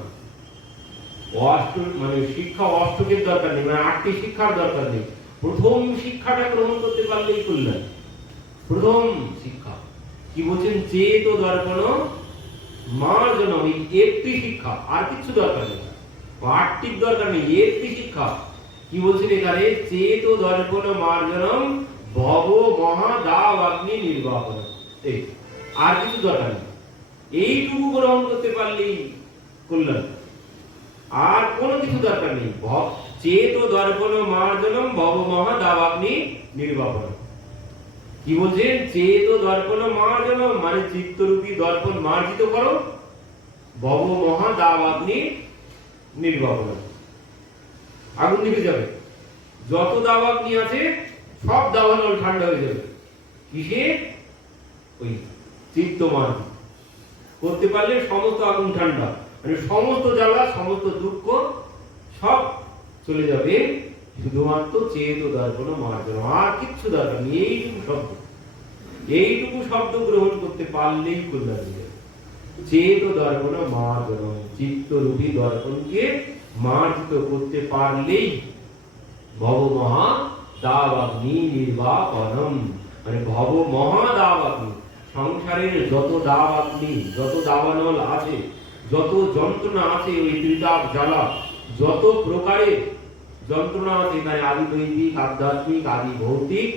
মানে শিক্ষা অষ্টকের দরকার নেই, মানে 8টি শিক্ষার দরকার নেই, প্রথম শিক্ষাটা গ্রহণ করতে পারলেই কল্যাণ। প্রথম শিক্ষা কি বলছেন, চেত দর্পণ মার্জন, একটি শিক্ষা, আর কিছু দরকার নেই, 8টির দরকার নেই, একটি শিক্ষা। কি বলছেন এখানে, চেত দর্পণ মার্জনম ভব মহা দাব অগ্নি নির্বাপন, আর কিছু দরকার নেই, এইটুকু গ্রহণ করতে পারলেই কল্যাণ, আর কোনো কিছু দরকার নেই। চেত দর্পণ মার্জনম ভব মহা দাব অগ্নি নির্বাপন। কি বলছেন, চেত দর্পণ মার্জনম, মানে চিত্তরূপী দর্পণ মার্জিত করো, ভব মহা দাব অগ্নি নির্বাপন, আগুন নিভে যাবে, যত দাবাগ্নি আছে সব দাবানল ঠান্ডা হয়ে যাবে। কিসে, ওই চিত্তমান করতে পারলে সমস্ত আগুন ঠান্ডা, মানে সমস্ত জ্বালা সমস্ত দুঃখ সব চলে যাবে, শুধুমাত্র চেত দর্পণ মার্জন, আর কিচ্ছু দরকার নেই। এইটুকু শব্দ গ্রহণ করতে পারলেই কল্যাণ হয়ে যাবে। চেত দর্পণ মার্জন, চিত্তরূপী দর্পণকে মার্জিত করতে পারলেই ভব মহা দাবাগ্নি নির্বাপনম, মানে ভব মহা দাবাগ্নি, সংসারের যত দাবাগ্নি, যত দাবানল আছে, যত যন্ত্রণা আছে, ওই ত্রিতাপ জ্বালা, যত প্রকারের যন্ত্রণা আছে এখানে, আদি দৈবিক, আধ্যাত্মিক, আদি ভৌতিক,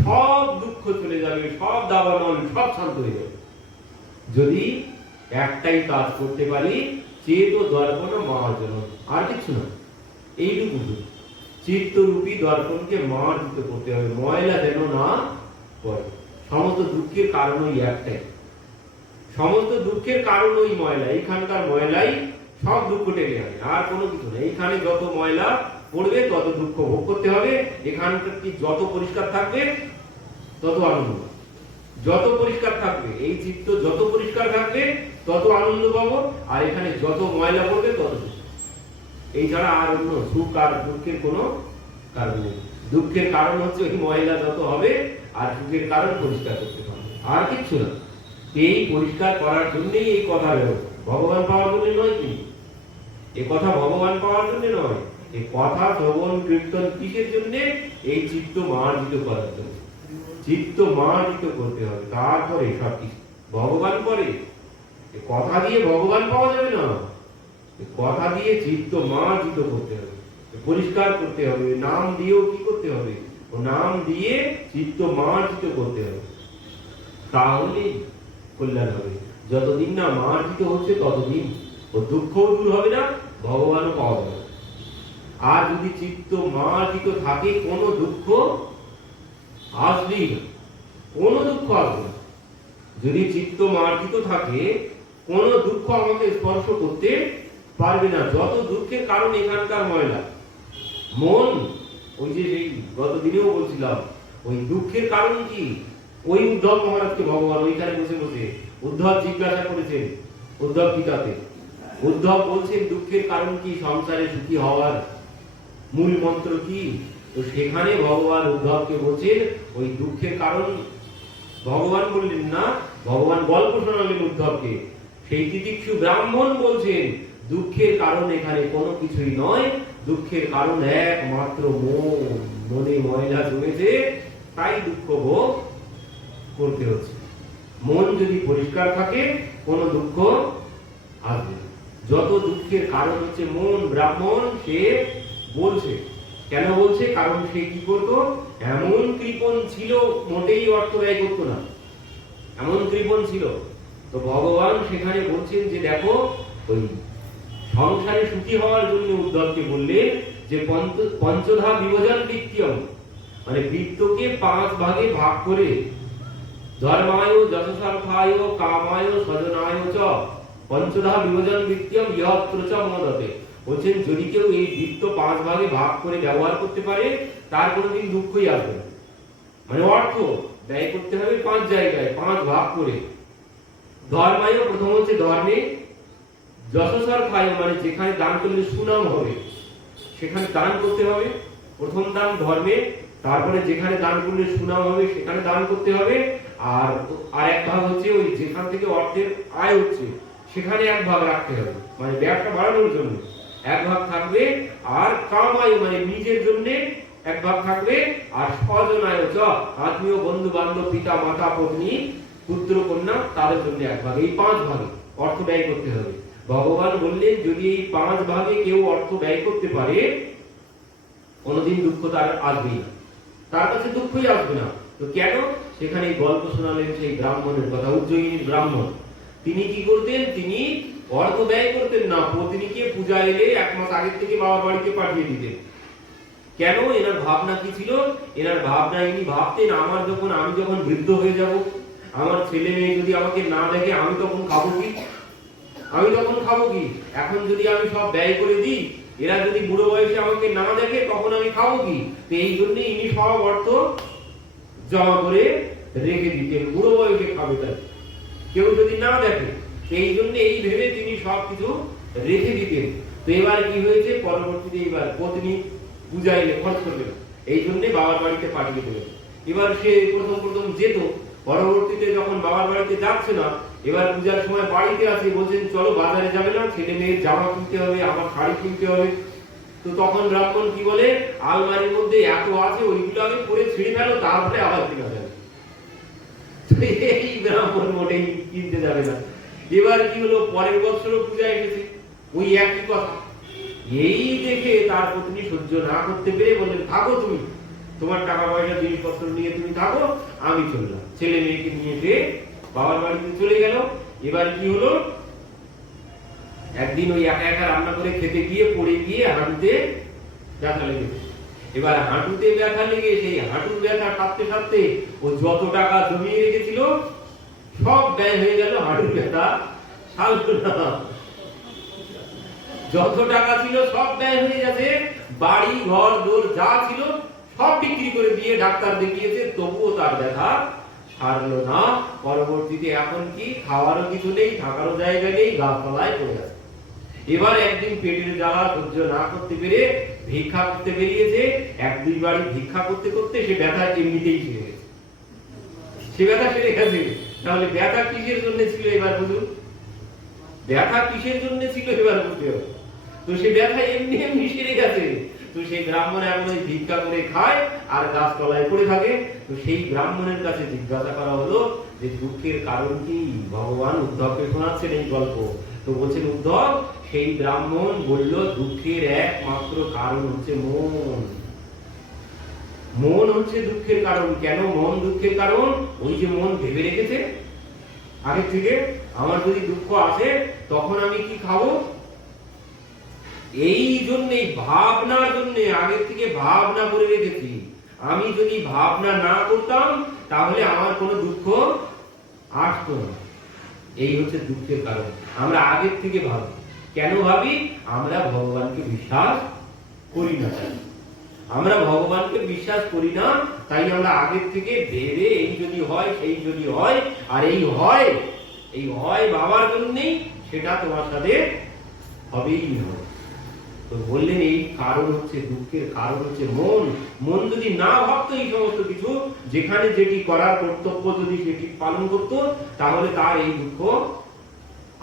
সব দুঃখ চলে যাবে, সব দাবানল সব শান্ত হয়ে যাবে, যদি একটাই কাজ করতে পারি, চেত দর্পণ মার্জন, আর কিছু না। এইটুকু চিত্তরূপী দর্পণকে মার্জিত করতে হবে, ময়লা যেন না পড়ে। সমস্ত দুঃখের কারণ ওই একটাই, সমস্ত দুঃখের কারণ ওই ময়লা, এইখানকার ময়লাই সব দুঃখ টেনে আনে, আর কোনো কিছু না। এইখানে যত ময়লা পড়বে তত দুঃখ ভোগ করতে হবে, এখানকার কি যত পরিষ্কার থাকবে তত আনন্দ, যত পরিষ্কার থাকবে এই চিত্ত, যত পরিষ্কার থাকবে তত আনন্দ পাবো, আর এখানে যত ময়লা পড়বে তত দুঃখ। এই ছাড়া আর অন্য সুখ আর দুঃখের কোনো কারণ নেই। দুঃখের কারণ হচ্ছে ওই ময়লা যত হবে, আর সুখের কারণ পরিষ্কার করতে পারবে, আর কিচ্ছু না। এই পরিষ্কার করার জন্যই এই কথা ব্যবহার, ভগবান পাওয়ার জন্য নয়, কি এ কথা ভগবান পাওয়ার জন্য নয়, এই কথা শ্রবণ কীর্তন কিসের জন্য, এই চিত্ত মার্জিত করার জন্য। চিত্ত মার্জিত করতে হবে, তারপরে সবকিছু ভগবান পরে। কথা দিয়ে ভগবান পাওয়া যাবে না, কথা দিয়ে চিত্ত মার্জিত করতে হবে, পরিষ্কার করতে হবে, নাম দিয়েও কি করতে হবে, ও নাম দিয়ে চিত্ত মার্জিত করতে হবে, তাহলে কল্যাণ হবে। যতদিন না মার্জিত হচ্ছে ততদিন ও দুঃখও দূর হবে না, ভগবানও পাওয়া যাবে। আর যদি চিত্ত মার্জিত থাকে, কোনো দুঃখ আসবেই না, কোনো দুঃখ আসবে না। যদি চিত্ত মার্জিত থাকে, কোনো দুঃখ আমাকে স্পর্শ করতে পারবে না। যত দুঃখের কারণ এখানকার ময়লা মন, ওই যে গত দিনেও বলছিলাম, ওই দুঃখের কারণ কি, ওই উদ্ধব মহারাজকে ভগবান ওইখানে বসে বসে উদ্ধব জিজ্ঞাসা করেছেন উদ্ধব গীতাতে। উদ্ধব বলছেন দুঃখের কারণ কি, সংসারে সুখী হওয়ার মূল মন্ত্র কি, তো সেখানে ভগবান উদ্ধবকে বলছেন ওই দুঃখের কারণ ভগবান বললেন না, ভগবান গল্প শোনালেন উদ্ধবকে। সেই তিতিক্ষু ব্রাহ্মণ বলছেন দুঃখের কারণ এখানে কোনো কিছুই নয়, দুঃখের কারণ একমাত্র মন, মনে ময়লা জমেছে, তাই দুঃখ ভোগ করতে হচ্ছে। মন যদি পরিষ্কার থাকে কোনো দুঃখ আসবে না। যত দুঃখের কারণ হচ্ছে মন, ব্রাহ্মণ সে বলছে, কেন বলছে? কারণ সে কি করতো? এমন কৃপণ ছিল, মোটেই অর্থ ব্যয় করতো না, এমন কৃপণ ছিল। তো ভগবান সেখানে বলছেন যে দেখো, ওই সংসারে সুখী হওয়ার জন্য উদ্ধবকে বললেন যে পঞ্চধা বিভজন বৃত্তিয়ম, মানে বৃত্তকে 5 ভাগে ভাগ করে, ধর্মায়, যশস্বার্থায়, কামায়, স্বজনায় চ পঞ্চধা বিভজন বৃত্তিয়ম ইহত্র চ মদতে। বলছেন যদি কেউ এই বৃত্ত 5 ভাগে ভাগ করে ব্যবহার করতে পারে তার কোনোদিন দুঃখই আসবে না। মানে অর্থ ব্যয় করতে হবে 5 জায়গায়, 5 ভাগ করে। ধর্মায়, প্রথম হচ্ছে ধর্মে, যশস্বার্থায় মানে যেখানে দান করলে সুনাম হবে সেখানে দান করতে হবে, প্রথম দান ধর্মে। তারপরে যেখানে দান করলে সুনাম হবে সেখানে দান করতে হবে। আর এক ভাগ হচ্ছে ওই যেখান থেকে অর্থের আয় হচ্ছে সেখানে 1 ভাগ রাখতে হবে, মানে ব্যবসা বাড়ানোর জন্য 1 ভাগ থাকবে। আর কামায় মানে নিজের জন্য 1 ভাগ থাকবে। আর স্বজনায় চ আত্মীয়, বন্ধু বান্ধব, পিতা মাতা, পত্নী, পুত্র কন্যা তাদের জন্য 1 ভাগ। এই 5 ভাগে অর্থ ব্যয় করতে হবে। ভগবান বললেন যদি এই 5 ভাগে কেউ অর্থ ব্যয় করতে পারে কোনোদিন দুঃখ তার আসবেই না, তার কাছে দুঃখই আসবে না। তো কেন? সেখানে গল্প শোনালেন সেই ব্রাহ্মণের কথা, উজ্জয়িনীর ব্রাহ্মণ। তিনি কি করতেন? তিনি অর্থ ব্যয় করতেন না, পত্নীকে পূজা এলে 1 মাস আগের থেকে বাবার বাড়িতে পাঠিয়ে দিতেন। কেন? এনার ভাবনা কি ছিল? এনার ভাবনা, ইনি ভাবতেন আমি যখন বৃদ্ধ হয়ে যাব, আমার ছেলে মেয়ে যদি আমাকে না দেখে আমি তখন খাবো কি? এখন যদি আমি সব ব্যয় করে দিই, এরা যদি বুড়ো বয়সে আমাকে না দেখে তখন আমি খাবো কি? তো এই জন্য ইনি সব অর্থ জমা করে রেখে দিতেন, বুড়ো বয়সে খাবে তাই, কেউ যদি না দেখে। এই জন্য এই ভেবে তিনি সবকিছু রেখে দিতেন। তো এবার কি হয়েছে? পরবর্তীতে এবার পত্নী পূজা এলে খরচ করবে না, এই জন্য বাবার বাড়িতে পাঠিয়ে দেবে। এবার সে প্রথম যেত, পরবর্তীতে যখন বাবার বাড়িতে যাচ্ছে না, এবার পূজার সময় বাড়িতে আসে, বলছেন চলো বাজারে যাবে না, ছেলে মেয়ের জামা কিনতে হবে, আমার শাড়ি কিনতে হবে। তো তখন ব্রাহ্মণ কি বলে, আলমারির মধ্যে এত আছে ওইগুলো আগে পরে ছিঁড়ে ফেলো, তারপরে আবার কিনা যাবে। এই ব্রাহ্মণ মোটেই কিনতে যাবে না। এবার কি হলো, পরের বছরও পূজা এসেছে, ওই একই কথা। এই দেখে তার পত্নী সহ্য না করতে পেরে বললেন থাকো তুমি, তোমার টাকা পয়সা জিনিসপত্র নিয়ে তুমি থাকো, আমি চললাম। ছেলে মেয়েকে নিয়ে যে বাবার বাড়িতে চলে গেল। এবার কি হলো, একদিন ওই একা রান্না করে খেতে গিয়ে পড়ে গিয়ে হাঁটুতে ব্যথা লেগেছে। এবার হাঁটুতে ব্যথা লেগে সেই হাঁটুর ব্যথা কাঁপতে কাঁপতে ও যত টাকা জমিয়ে রেখেছিল সব ব্যয় হয়ে গেল, হাঁটুর ব্যথা সারলো না। যত টাকা ছিল সব ব্যয় হয়ে গেছে, বাড়ি ঘর দোর যা ছিল সব বিক্রি করে দিয়ে ডাক্তার দেখিয়েছে, তবুও তার ব্যথা সারলো না। পরবর্তীতে এখন কি, খাওয়ারও কিছু নেই, থাকারও জায়গা নেই, গাছতলায় পড়ে আছে। এবার একদিন পেটের জ্বালা সহ্য না করতে পেরে ভিক্ষা করতে বেরিয়েছে। 1-2 বাড়ি ভিক্ষা করতে করতে সে ব্যথা এমনিতেই সেরে গেছে, সে ব্যথা সেরে গেছে। তাহলে ব্যথা কিসের জন্য ছিল এবার বুঝুন, ব্যথা কিসের জন্য ছিল এবার বুঝতে হবে। তো সে ব্যথা এমনি সেরে গেছে। তো সেই ব্রাহ্মণ এমন ভিক্ষা করে খায় আর গাছতলায় পড়ে থাকে। তো সেই ব্রাহ্মণের কাছে জিজ্ঞাসা করা হলো যে দুঃখের কারণ কি? ভগবান উদ্ধবকে শোনাচ্ছেন এই গল্প। তো বলছেন উদ্ধব, সেই ব্রাহ্মণ বলল দুঃখের একমাত্র কারণ হচ্ছে মন। মন হচ্ছে দুঃখের কারণ। কেন মন দুঃখের কারণ? ওই যে মন ভেবে রেখেছে আগে থেকে, আমার যদি দুঃখ আসে তখন আমি কি খাবো, এই জন্য ভাবনার জন্য আগে থেকে ভাবনা করে রেখেছি। আমি যদি ভাবনা না করতাম তাহলে আমার কোনো দুঃখ আসতো না। এই হচ্ছে দুঃখের কারণ। আমরা আগের থেকে ভাবি। কেন ভাবি? আমরা ভগবানকে বিশ্বাস করি না, আমরা ভগবানকে বিশ্বাস করি না, তাই আমরা আগের থেকে ভেবে এই যদি হয় সেই যদি হয়, আর এই হয় বাবার জন্যই সেটা তোমার সাথে হবেই হবে। তো বললেন এই কারণ হচ্ছে দুঃখের কারণ হচ্ছে মন। মন যদি না ভাবতো এই সমস্ত কিছু, যেখানে যেটি করার কর্তব্য যদি সেটি পালন করতো, তাহলে তার এই দুঃখ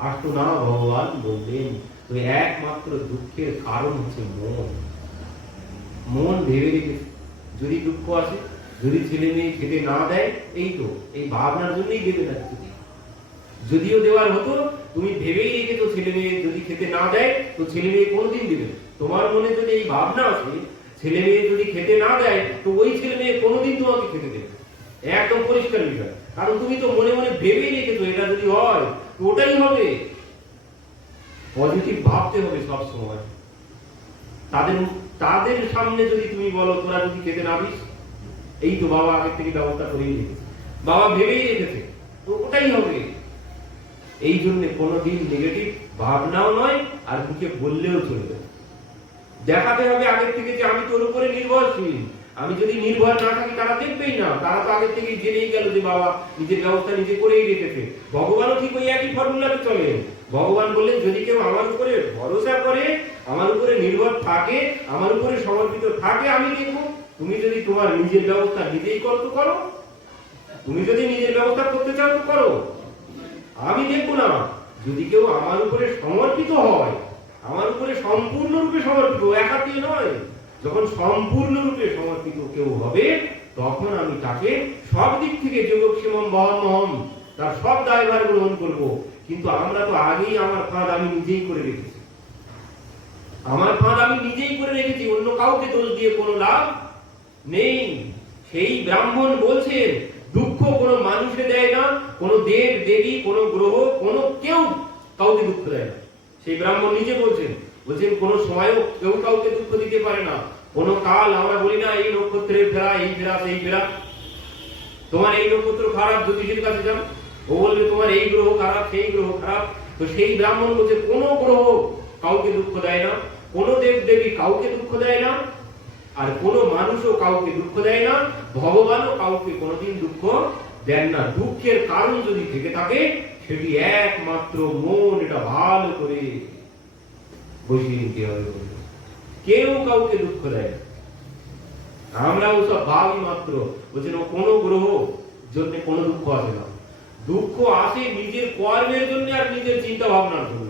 আসতো না। ভগবান বললেন তো একমাত্র দুঃখের কারণ হচ্ছে মন। মন ভেবে রেখেছে যদি দুঃখ আসে যদি ছেলে মেয়ে খেতে না দেয়, এই তো এই ভাবনার জন্যই দেবে না। যদিও দেওয়ার হতো, তুমি ভেবেই রেখেছো ছেলে মেয়ে যদি খেতে না দেয় তো ছেলে মেয়ে কোনদিন দিবে। তোমার মনে যদি এই ভাবনা আছে ছেলে মেয়ে যদি খেতে না দেয় তো ওই ছেলে মেয়ে কোনোদিন তোমাকে খেতে দেবে, একদম পরিষ্কার বিষয়। কারণ তুমি তো মনে মনে ভেবেই রেখেছো এটা যদি হয় তো ওটাই হবে। পজিটিভ ভাবতে হবে সব সময়। তাদের সামনে যদি তুমি বলো তোরা যদি খেতে না দিস, এই তো বাবা আগে থেকে ব্যবস্থা করেই রেখেছে, বাবা ভেবেই রেখেছে, তো ওটাই হবে। এই জন্য কোনোদিন নেগেটিভ ভাবনাও নয়, আর মুখে বললেও চলবে। দেখাতে হবে আগের থেকে যে আমি তোর উপরে নির্ভরশীল। আমি যদি নির্ভর না থাকি তারা দেখবেই না, তারা তো আগের থেকে জেনেই গেল যে বাবা নিজের ব্যবস্থা নিজে করেই রেখেছে। ভগবানও ঠিক ওই একই ফর্মুলাতে চলে। ভগবান বললেন যদি কেউ আমার উপরে ভরসা করে, আমার উপরে নির্ভর থাকে, আমার উপরে সমর্পিত থাকে, আমি দেখবো। তুমি যদি তোমার নিজের ব্যবস্থা নিজেই করতে করো, তুমি যদি নিজের ব্যবস্থা করতে চাও তো করো, আমি দেখবো না। যদি কেউ আমার উপরে সমর্পিত হয়, আমার উপরে সম্পূর্ণরূপে সমর্পিত, একা দিয়ে নয়, যখন সম্পূর্ণরূপে সমর্পিত কেউ হবে তখন আমি তাকে সব দিক থেকে যোগক্ষেমম বহমহম, তার সব দায়ভার গ্রহণ করব। কিন্তু আমরা তো আগেই আমার ফাঁদ আমি নিজেই করে রেখেছি, আমার ফাঁদ আমি নিজেই করে রেখেছি, অন্য কাউকে দোষ দিয়ে কোনো লাভ নেই। সেই ব্রাহ্মণ বলছেন দুঃখ কোনো মানুষে দেয় না, কোনো দেব দেবী, কোনো গ্রহ, কোনো কেউ কাউকে দুঃখ দেয় না। সেই ব্রাহ্মণ নিজে বলছেন কোন সময়ও কেউ কাউকে দুঃখ দিতে পারে না। কোন কাল আমরা বলি না এই নক্ষত্রের ফেরা, এই ফেরা, সেই ফেরা, তোমার এই নক্ষত্র খারাপ, জ্যোতিষীর কাছে যাও, ও বলবে তোমার এই গ্রহ খারাপ, সেই গ্রহ খারাপ। তো সেই ব্রাহ্মণ বলছে কোন গ্রহ কাউকে দুঃখ দেয় না, কোন দেব দেবী কাউকে দুঃখ দেয় না, আর কোন মানুষও কাউকে দুঃখ দেয় না, ভগবানও কাউকে কোনোদিন দুঃখ দেন না। দুঃখের কারণ যদি থেকে থাকে সেটি একমাত্র মন, এটা ভালো করে বসিয়ে নিতে হবে। কেউ কাউকে দুঃখ দেয় না, আমরা ওসব ভাবই মাত্র। বলছেন কোন গ্রহ জন্য কোনো দুঃখ আসে না, দুঃখ আসে নিজের কর্মের জন্য আর নিজের চিন্তা ভাবনার জন্য।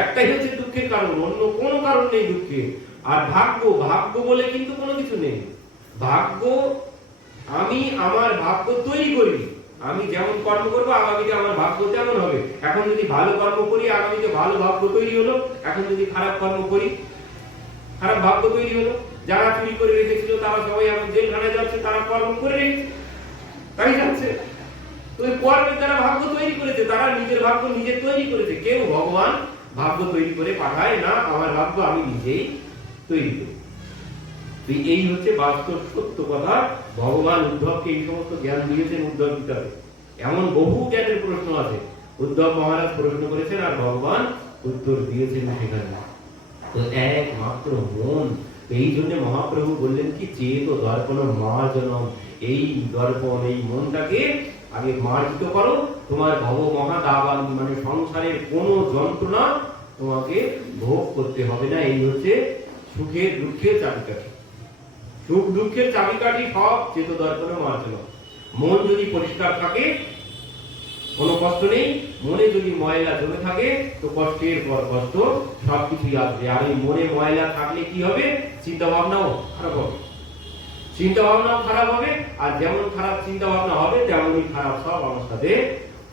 একটাই হচ্ছে দুঃখের কারণ, অন্য কোনো কারণ নেই দুঃখের। আর ভাগ্য, ভাগ্য বলে কিন্তু কোনো কিছু নেই। ভাগ্য আমি আমার ভাগ্য তৈরি করি, আমি যেমন কর্ম করবো আগামীতে আমার ভাগ্য তেমন হবে। এখন যদি ভালো কর্ম করি আগামীতে ভালো ভাগ্য তৈরি হলো, এখন যদি খারাপ কর্ম করি খারাপ ভাগ্য তৈরি হলো। যারা চুরি করে রেখেছিল তারা সবাই এখন জেলখানায় যাচ্ছে, তারা কর্ম করে রেখেছে তাই যাচ্ছে। তো এই কর্মের দ্বারা ভাগ্য তৈরি করেছে, তারা নিজের ভাগ্য নিজে তৈরি করেছে। কেউ ভগবান ভাগ্য তৈরি করে পাঠায় না, আমার ভাগ্য আমি নিজেই তৈরি করি। এই হচ্ছে বাস্তব সত্য কথা। ভগবান উদ্ধবকে এই সমস্ত জ্ঞান দিয়েছেন উদ্ধব গীতাতে। এমন বহু জ্ঞানের প্রশ্ন আছে, উদ্ধব মহারাজ প্রশ্ন করেছেন আর ভগবান উত্তর দিয়েছেন সেখানে। তো একমাত্র মন। এই জন্য মহাপ্রভু বললেন কি চেত দর্পণ মার্জনম, এই দর্পণ, এই মনটাকে আগে মার্জিত করো। তোমার ভব মহাদাবান, মানে সংসারের কোনো যন্ত্রণা তোমাকে ভোগ করতে হবে না। এই হচ্ছে সুখের দুঃখের চাবিকাঠি। সুখ দুঃখের চাবিকাঠি সব চেত দর্পণ মার্জনম। মন যদি পরিষ্কার থাকে কোনো কষ্ট নেই, মনে যদি ময়লা জমে থাকে তো কষ্টের পর কষ্ট সবকিছুই আসবে। আর এই মনে ময়লা থাকলে কি হবে? চিন্তা ভাবনাও খারাপ হবে, চিন্তা ভাবনাও খারাপ হবে। আর যেমন খারাপ চিন্তা ভাবনা হবে তেমনই খারাপ সব আমার সাথে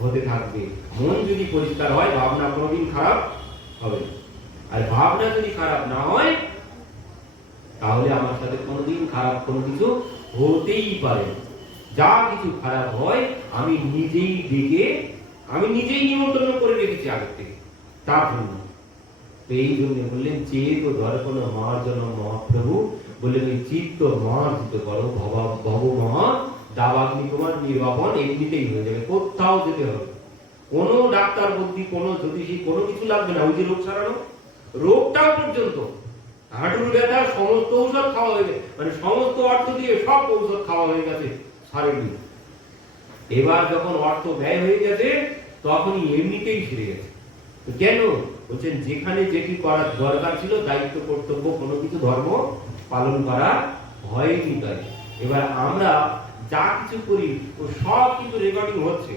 হতে থাকবে। মন যদি পরিষ্কার হয় ভাবনা কোনোদিন খারাপ হবে না। আর ভাবনা যদি খারাপ না হয় তাহলে আমার সাথে কোনোদিন খারাপ কোনো কিছু হতেই পারে। যা কিছু খারাপ হয় আমি নিজেই ডেকে, আমি নিজেই নিমন্ত্রণ করে রেখেছি আগের থেকে তার জন্য। এই জন্য বললেন চেত দর্পণ মার্জন। মহাপ্রভু বললেন এই চিত্ত মার্জিত করো, ভব মহা দাবাগ্নি তোমার নির্বাপন এমনিতেই হয়ে যাবে, কোথাও যেতে হবে। কোনো ডাক্তার বুদ্ধি, কোনো জ্যোতিষী, কোনো কিছু লাগবে না। ওই যে রোগ সারানো, রোগটাও পর্যন্ত হাঁটুর ব্যথা সমস্ত ঔষধ খাওয়া হয়ে গেছে, মানে সমস্ত অর্থ দিয়ে সব ঔষধ খাওয়া হয়ে গেছে সারেনি। এবার যখন অর্থ ব্যয় হয়ে গেছে তখনই এমনিতেই সেরে গেছে। কেন? বলছেন যেখানে যেটি করার দরকার ছিল, দায়িত্ব কর্তব্য কোনো কিছু ধর্ম পালন করা হয়নি তাই। এবার আমরা যা কিছু করি ও সব কিন্তু রেকর্ডিং হচ্ছে।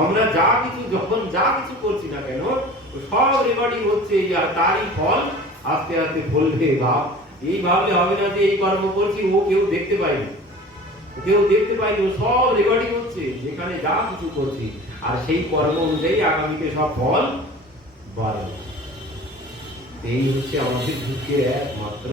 আমরা যা কিছু যখন যা কিছু করছি না কেন সব রেকর্ডিং হচ্ছে, আর তারই ফল আস্তে আস্তে ফলবে বা এই ভাবলে হবে না যে এই কর্ম করছি ও কেউ দেখতে পায়নি, কেউ দেখতে পায়নি, ও সব রেকর্ডিং হচ্ছে যেখানে যা কিছু করছি, আর সেই কর্ম অনুযায়ী আগামীতে সব ফল বাড়বে। এই হচ্ছে আমাদের দুঃখের একমাত্র